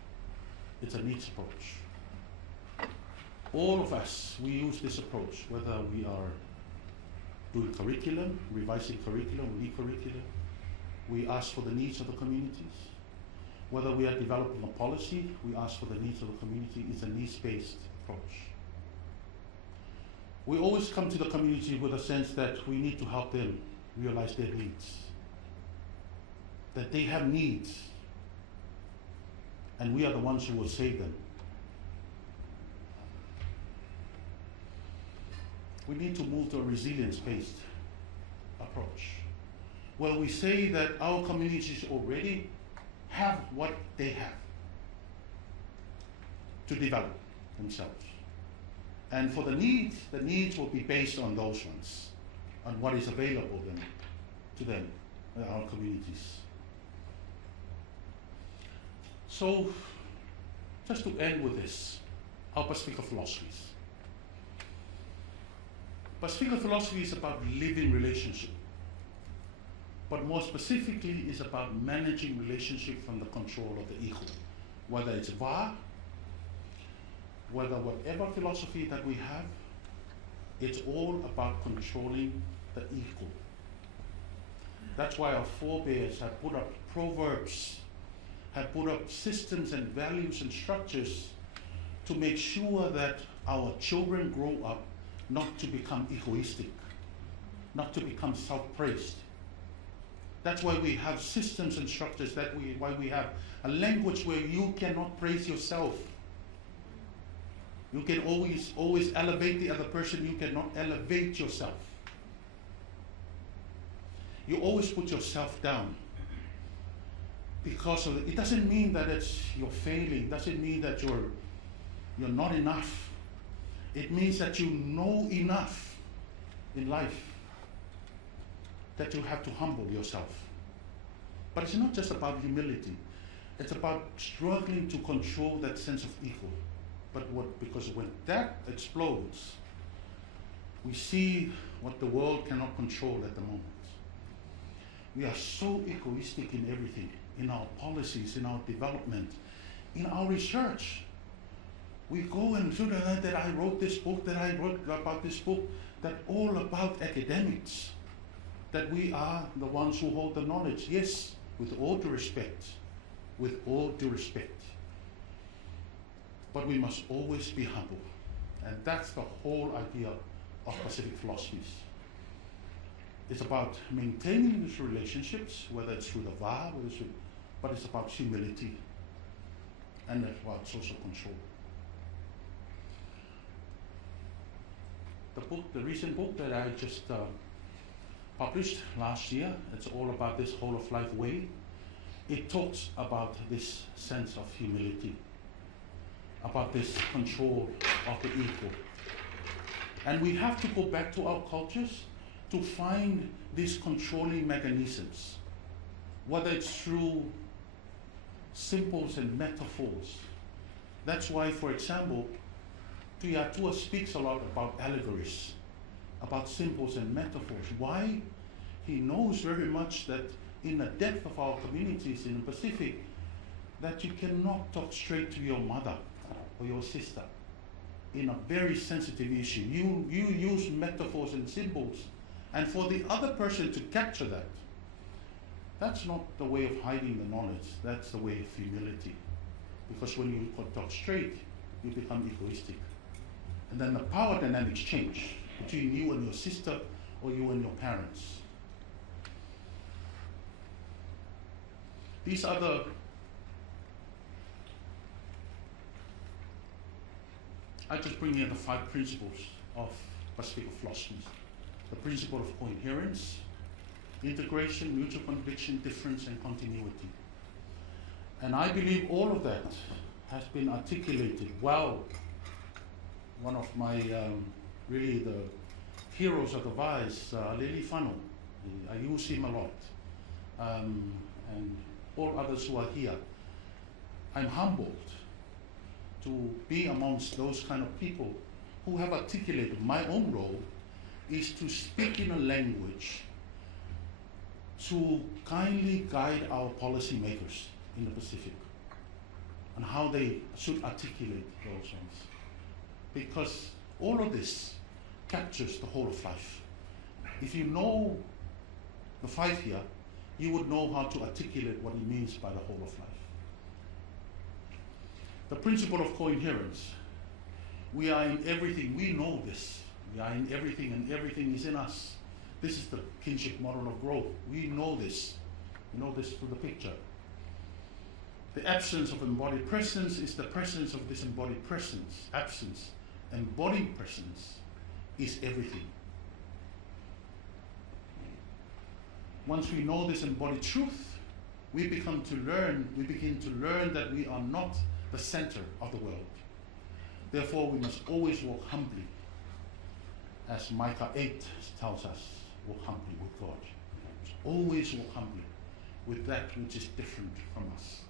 It's a needs approach. All of us, we use this approach, whether we are doing curriculum, revising curriculum, re-curriculum. We ask for the needs of the communities. Whether we are developing a policy, we ask for the needs of the community. It's a needs-based approach. We always come to the community with a sense that we need to help them realize their needs. That they have needs, and we are the ones who will save them. We need to move to a resilience-based approach, where we say that our communities already have what they have to develop themselves. And for the needs will be based on those ones, on what is available to them in our communities. So, just to end with this, our Pasifika philosophies. Pasifika philosophy is about living relationship, but more specifically is about managing relationship from the control of the ego. Whether it's va, whether whatever philosophy that we have, it's all about controlling the ego. That's why our forebears have put up proverbs, have put up systems and values and structures to make sure that our children grow up not to become egoistic, not to become self-praised. That's why we have systems and structures, why we have a language where you cannot praise yourself. You can always elevate the other person, you cannot elevate yourself. You always put yourself down. Because of it doesn't mean that you're failing, it doesn't mean that you're not enough. It means that you know enough in life that you have to humble yourself. But it's not just about humility. It's about struggling to control that sense of ego. Because when that explodes, we see what the world cannot control at the moment. We are so egoistic in everything, in our policies, in our development, in our research. We go and do that I wrote this book, that I wrote about this book, that all about academics, that we are the ones who hold the knowledge. Yes, with all due respect, with all due respect. But we must always be humble. And that's the whole idea of Pacific philosophies. It's about maintaining these relationships, whether it's through the va, but it's about humility and it's about social control. The recent book that I just published last year, it's all about this whole of life way. It talks about this sense of humility, about this control of the ego. And we have to go back to our cultures to find these controlling mechanisms, whether it's through symbols and metaphors. That's why, for example, Tuiatua speaks a lot about allegories, about symbols and metaphors. Why? He knows very much that in the depth of our communities in the Pacific, that you cannot talk straight to your mother or your sister in a very sensitive issue. You use metaphors and symbols, and for the other person to capture that, that's not the way of hiding the knowledge, that's the way of humility. Because when you talk straight, you become egoistic. And then the power dynamics change between you and your sister or you and your parents. These are I just bring here the 5 principles of Pacific philosophies. The principle of coherence, integration, mutual conviction, difference, and continuity. And I believe all of that has been articulated well. One of my, really the heroes of the va is Lili Whano. I use him a lot. And all others who are here. I'm humbled to be amongst those kind of people who have articulated. My own role is to speak in a language to kindly guide our policymakers in the Pacific on how they should articulate those things. Because all of this captures the whole of life. If you know the 5 here, you would know how to articulate what it means by the whole of life. The principle of coherence. We are in everything. We know this. We are in everything, and everything is in us. This is the kinship model of growth. We know this. We know this through the picture. The absence of embodied presence is the presence of disembodied presence. Absence. Embodied presence is everything. Once we know this embodied truth, we begin to learn that we are not the center of the world. Therefore, we must always walk humbly. As Micah 8 tells us, walk humbly with God. Always walk humbly with that which is different from us.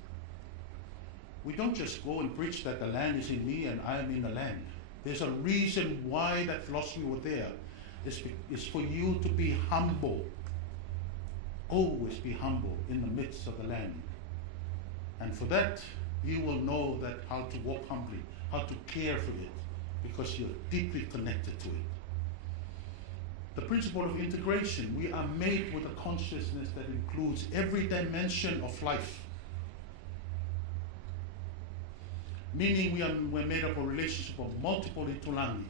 We don't just go and preach that the land is in me and I am in the land. There's a reason why that philosophy was there. It's for you to be humble. Always be humble in the midst of the land. And for that, you will know that how to walk humbly, how to care for it, because you're deeply connected to it. The principle of integration. We are made with a consciousness that includes every dimension of life. Meaning we're made up of a relationship of multiple itulangi.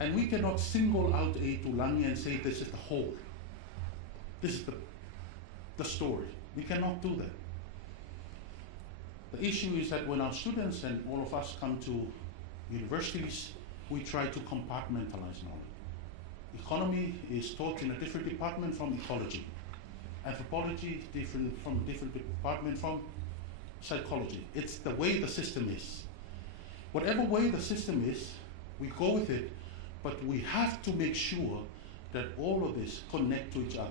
And we cannot single out a itulangi and say this is the whole. This is the story. We cannot do that. The issue is that when our students and all of us come to universities, we try to compartmentalize knowledge. Economy is taught in a different department from ecology. Anthropology is different from a different department from psychology. It's the way the system is. Whatever way the system is, we go with it, but we have to make sure that all of this connect to each other.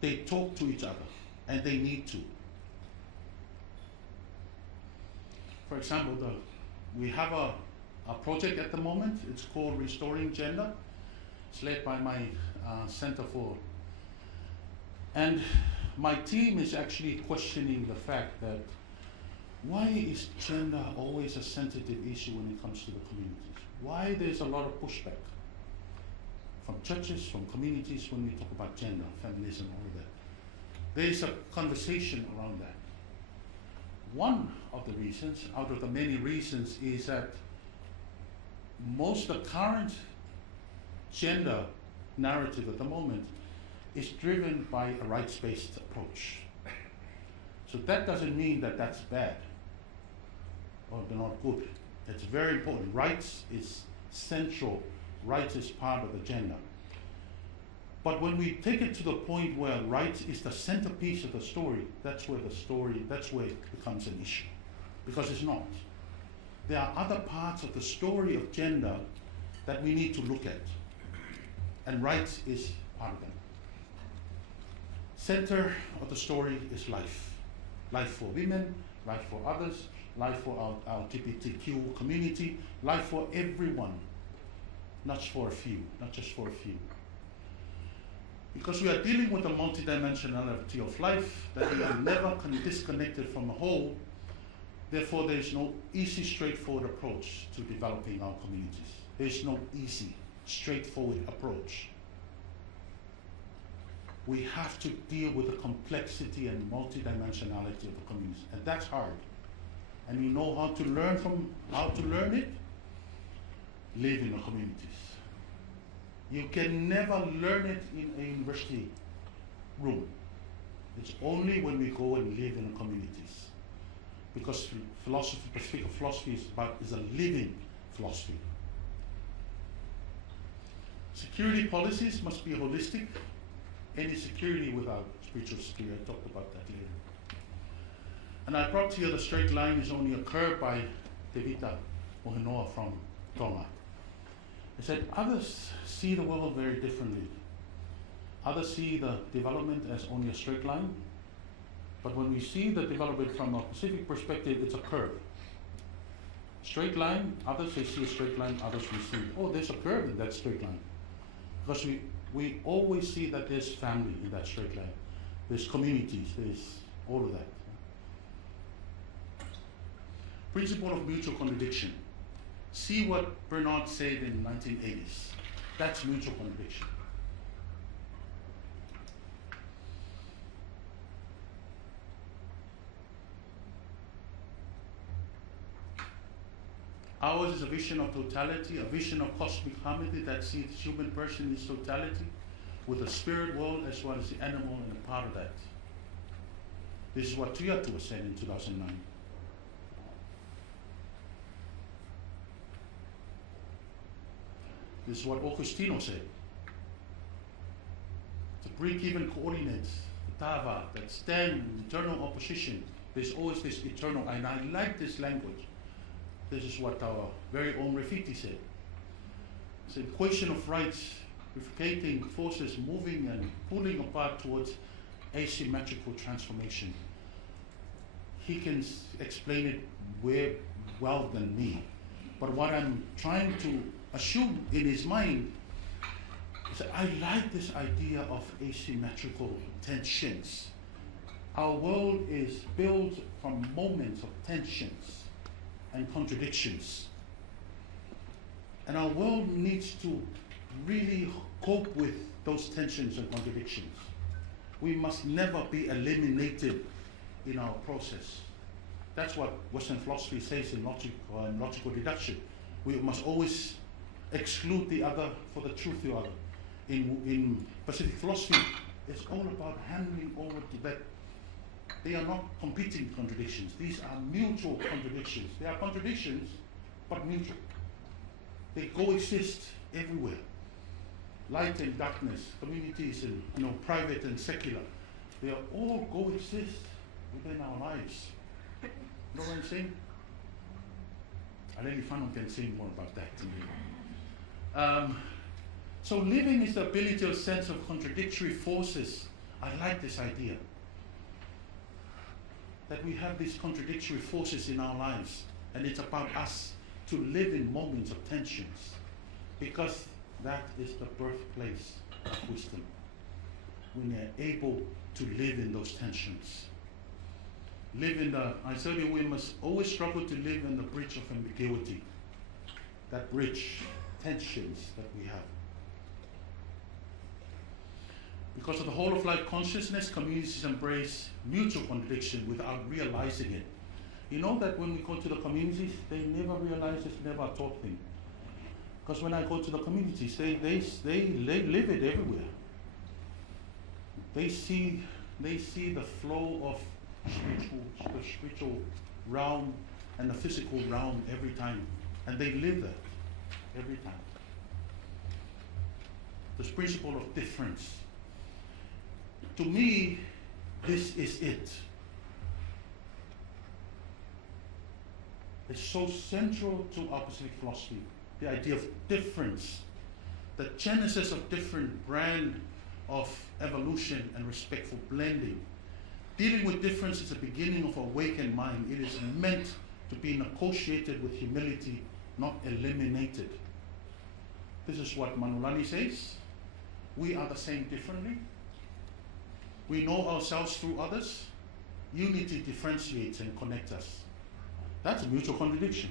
They talk to each other, and they need to. For example, we have a project at the moment. It's called Restoring Gender. It's led by my Center for, and my team is actually questioning the fact that why is gender always a sensitive issue when it comes to the communities? Why there's a lot of pushback from churches, from communities when we talk about gender, feminism, all of that. There's a conversation around that. One of the reasons, out of the many reasons, is that most of the current gender narrative at the moment is driven by a rights-based approach. So that doesn't mean that that's bad or they're not good. It's very important. Rights is central. Rights is part of the gender. But when we take it to the point where rights is the centerpiece of the story, that's where it becomes an issue. Because it's not. There are other parts of the story of gender that we need to look at. And rights is part of them. Center of the story is life. Life for women, life for others, life for our LGBTQ community, life for everyone, not just for a few. Because we are dealing with the multidimensionality of life that we are never disconnected from the whole, therefore there is no easy, straightforward approach to developing our communities. There is no easy, straightforward approach. We have to deal with the complexity and multidimensionality of the communities, and that's hard. And we know how to learn it, live in the communities. You can never learn it in a university room. It's only when we go and live in the communities. Because Pasifika philosophy is a living philosophy. Security policies must be holistic. Any security without spiritual security, I talked about that later. And I brought here the straight line is only a curve by Devita Ohinoa from Tonga. He said, others see the world very differently. Others see the development as only a straight line. But when we see the development from a Pacific perspective, it's a curve. Straight line, others they see a straight line, others we see, oh, there's a curve in that straight line. Because we always see that there's family in that straight line. There's communities, there's all of that. Principle of mutual contradiction. See what Bernard said in the 1980s. That's mutual contradiction. Ours is a vision of totality, a vision of cosmic harmony that sees the human person in its totality, with the spirit world as well as the animal and a part of that. This is what Tuiatu said in 2009. This is what Augustino said. The break-even coordinates, the tava, that stand in eternal opposition. There's always this eternal, and I like this language. This is what our very own Rafiti said. It's the equation of rights, unificating forces moving and pulling apart towards asymmetrical transformation. He can explain it well than me. But what I'm trying to assume in his mind is that I like this idea of asymmetrical tensions. Our world is built from moments of tensions and contradictions. And our world needs to really cope with those tensions and contradictions. We must never be eliminated in our process. That's what Western philosophy says in logical deduction. We must always exclude the other for the truth of the other. In Pacific philosophy, it's all about handling over that. They are not competing contradictions. These are mutual contradictions. They are contradictions, but mutual. They coexist everywhere. Light and darkness, communities and private and secular, they are all coexist within our lives. You know what I'm saying? Aleli Fanon can say more about that to me. So living is the ability to sense of contradictory forces. I like this idea. That we have these contradictory forces in our lives, and it's about us to live in moments of tensions, because that is the birthplace of wisdom, when they're able to live in those tensions. I tell you, we must always struggle to live in the bridge of ambiguity, that bridge, tensions that we have. Because of the whole of life consciousness, communities embrace mutual contradiction without realizing it. You know that when we go to the communities, they never realize it's never a taught thing. Because when I go to the communities, they live it everywhere. They see the flow of the spiritual realm and the physical realm every time. And they live that every time. This principle of difference. To me, this is it. It's so central to our Pacific philosophy, the idea of difference, the genesis of different brand of evolution and respectful blending. Dealing with difference is the beginning of awakened mind. It is meant to be negotiated with humility, not eliminated. This is what Manulani says. We are the same differently. We know ourselves through others. Unity differentiates and connects us. That's a mutual contradiction.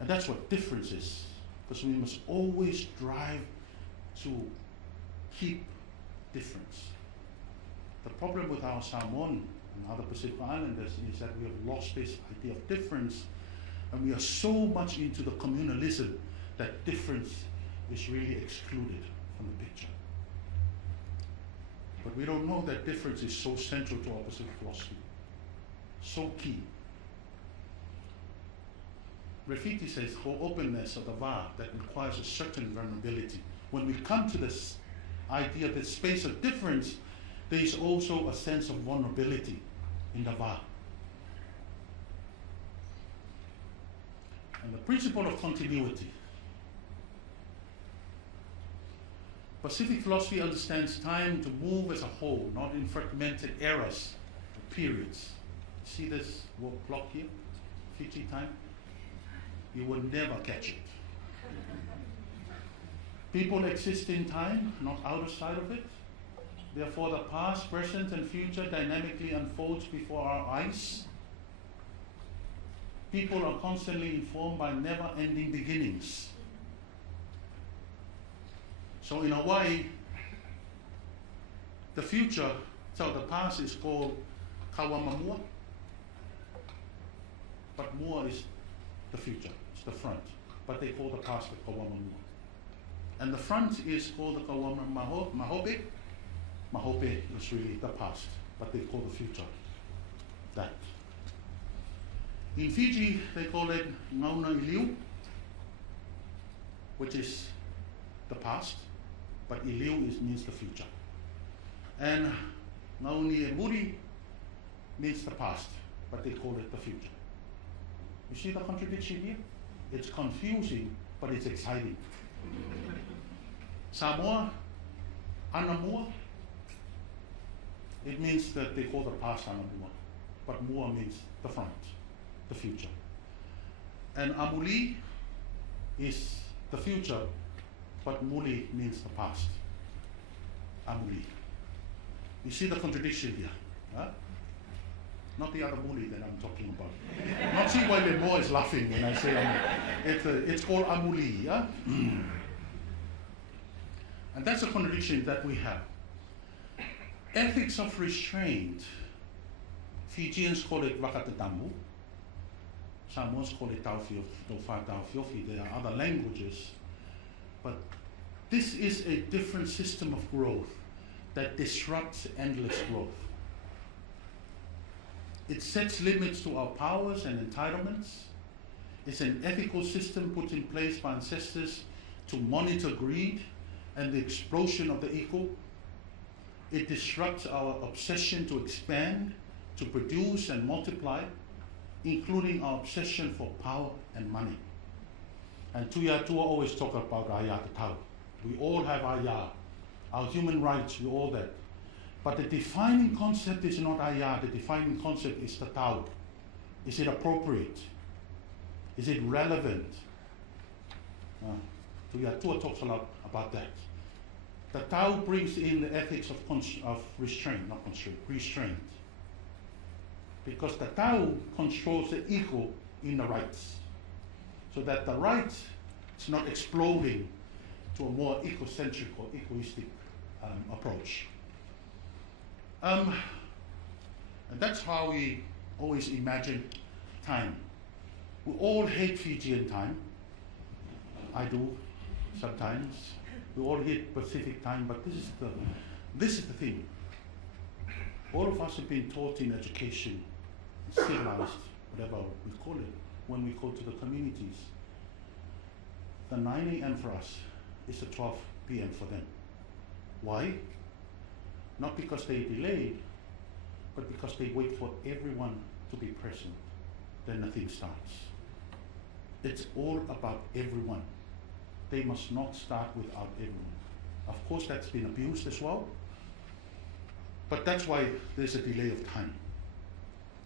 And that's what difference is. Because we must always strive to keep difference. The problem with our Samoan and other Pacific Islanders is that we have lost this idea of difference, and we are so much into the communalism that difference is really excluded from the picture. But we don't know that difference is so central to our Pacific philosophy, so key. Refiti says, for openness of the va that requires a certain vulnerability. When we come to this idea, this space of difference, there is also a sense of vulnerability in the va. And the principle of continuity. Pacific philosophy understands time to move as a whole, not in fragmented eras or periods. See this clock here? Fiji time? You will never catch it. People exist in time, not outside of it. Therefore, the past, present, and future dynamically unfolds before our eyes. People are constantly informed by never-ending beginnings. So in a way, the future, so the past is called Kawamamua, but Mua is the future, it's the front. But they call the past the Kawamamua. And the front is called the Kawamamahope. Mahope is really the past, but they call the future that. In Fiji, they call it Ngauna Iliu, which is the past, but Iliu means the future. And Ngauni Emuri means the past, but they call it the future. You see the contradiction here? It's confusing, but it's exciting. Samoa, Anamua, it means that they call the past Anamua, but Mua means the front, the future. And Amuli is the future, but Muli means the past. Amuli. You see the contradiction here? Huh? Not the other Muli that I'm talking about. Not see why the Mo is laughing when I say Amuli. It's called Amuli. Yeah? And that's a contradiction that we have. Ethics of restraint. Fijians call it Wakatatamu. Samoans call it Taufiofi. There are other languages. But this is a different system of growth that disrupts endless growth. It sets limits to our powers and entitlements. It's an ethical system put in place by ancestors to monitor greed and the explosion of the equal. It disrupts our obsession to expand, to produce and multiply, including our obsession for power and money. And Tuia always talk about Aya Tau. We all have Aya. Our human rights, we all that. But the defining concept is not Aya, the defining concept is the Tau. Is it appropriate? Is it relevant? Tuia talks a lot about that. The Tao brings in the ethics of restraint, not constraint, restraint. Because the Tao controls the equal in the rights. So that the right is not exploding to a more ecocentric or egoistic approach. And that's how we always imagine time. We all hate Fijian time. I do sometimes. We all hit Pacific time, but this is the thing. All of us have been taught in education, civilized, whatever we call it, when we go to the communities. The 9 a.m. for us is the 12 p.m. for them. Why? Not because they delayed, but because they wait for everyone to be present. Then nothing starts. It's all about everyone. They must not start without everyone. Of course, that's been abused as well, but that's why there's a delay of time,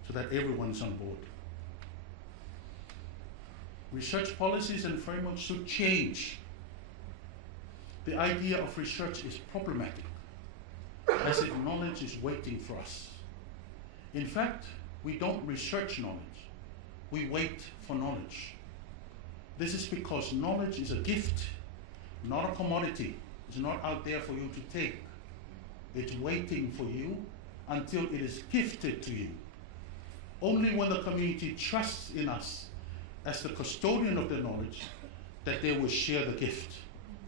so that everyone's on board. Research policies and frameworks should change. The idea of research is problematic, as if knowledge is waiting for us. In fact, we don't research knowledge, we wait for knowledge. This is because knowledge is a gift, not a commodity. It's not out there for you to take. It's waiting for you until it is gifted to you. Only when the community trusts in us as the custodian of the knowledge that they will share the gift.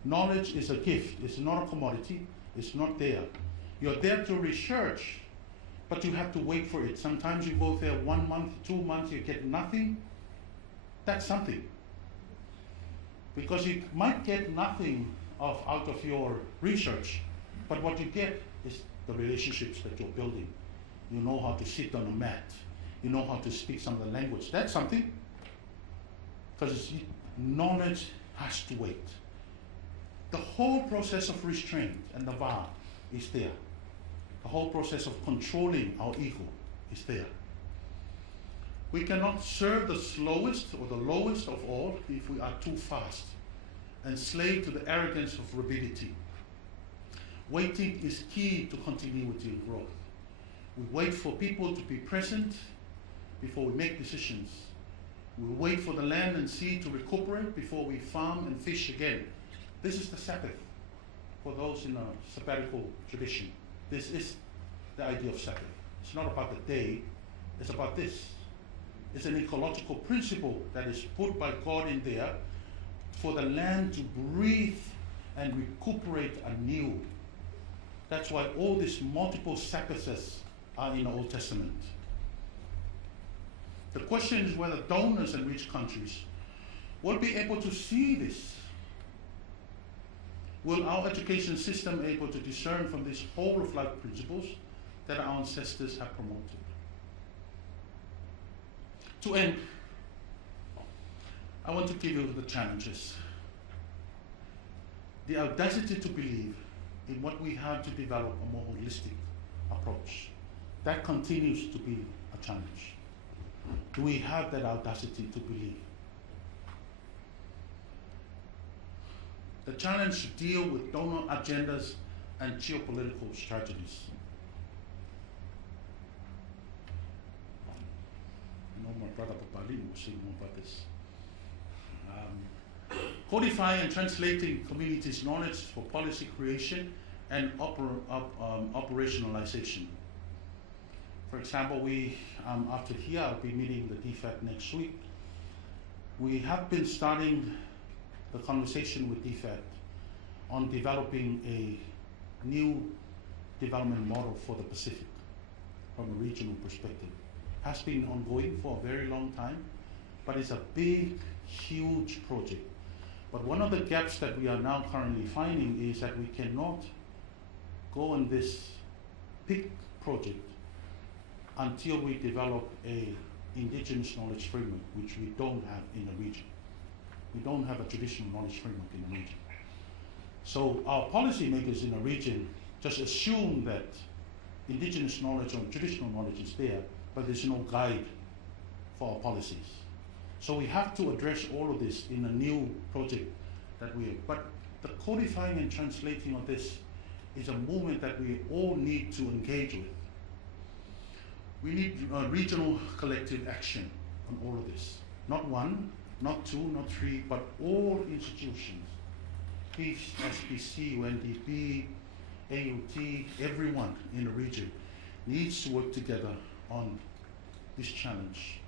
Knowledge is a gift. It's not a commodity. It's not there. You're there to research, but you have to wait for it. Sometimes you go there 1 month, 2 months, you get nothing. That's something. Because you might get nothing out of your research, but what you get is the relationships that you're building. You know how to sit on a mat. You know how to speak some of the language. That's something. Because knowledge has to wait. The whole process of restraint and the VAR is there. The whole process of controlling our ego is there. We cannot serve the slowest or the lowest of all if we are too fast and slave to the arrogance of rapidity. Waiting is key to continuity and growth. We wait for people to be present before we make decisions. We wait for the land and sea to recuperate before we farm and fish again. This is the Sabbath for those in a sabbatical tradition. This is the idea of Sabbath. It's not about the day, it's about this. It's an ecological principle that is put by God in there for the land to breathe and recuperate anew. That's why all these multiple Sabbaths are in the Old Testament. The question is whether donors in rich countries will be able to see this. Will our education system be able to discern from these whole of life principles that our ancestors have promoted? To end, I want to give you the challenges. The audacity to believe in what we have to develop a more holistic approach. That continues to be a challenge. Do we have that audacity to believe? The challenge to deal with donor agendas and geopolitical strategies. I know my brother Papali will say more about this. Codifying and translating communities' knowledge for policy creation and operationalization. For example, we, after here, I'll be meeting the DFAT next week. We have been starting the conversation with DFAT on developing a new development model for the Pacific from a regional perspective. Has been ongoing for a very long time, but it's a big, huge project. But one of the gaps that we are now currently finding is that we cannot go on this big project until we develop a indigenous knowledge framework, which we don't have in the region. We don't have a traditional knowledge framework in the region. So our policymakers in the region just assume that indigenous knowledge or traditional knowledge is there, but there's no guide for our policies. So we have to address all of this in a new project that we have. But the codifying and translating of this is a movement that we all need to engage with. We need regional collective action on all of this. Not one, not two, not three, but all institutions. Peace, SPC, UNDP, AUT, everyone in the region needs to work together on this challenge.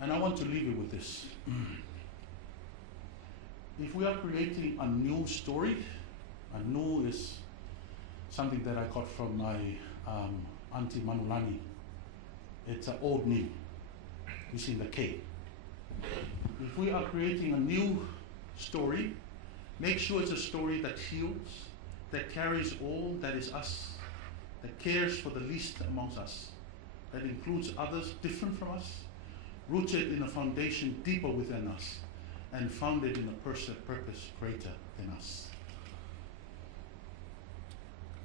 And I want to leave you with this. if we are creating a new story, a new is something that I got from my Auntie Manulani. It's an old name. You see the K. If we are creating a new story, make sure it's a story that heals, that carries all that is us, that cares for the least amongst us, that includes others different from us, rooted in a foundation deeper within us, and founded in a purpose greater than us.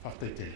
Whakatete.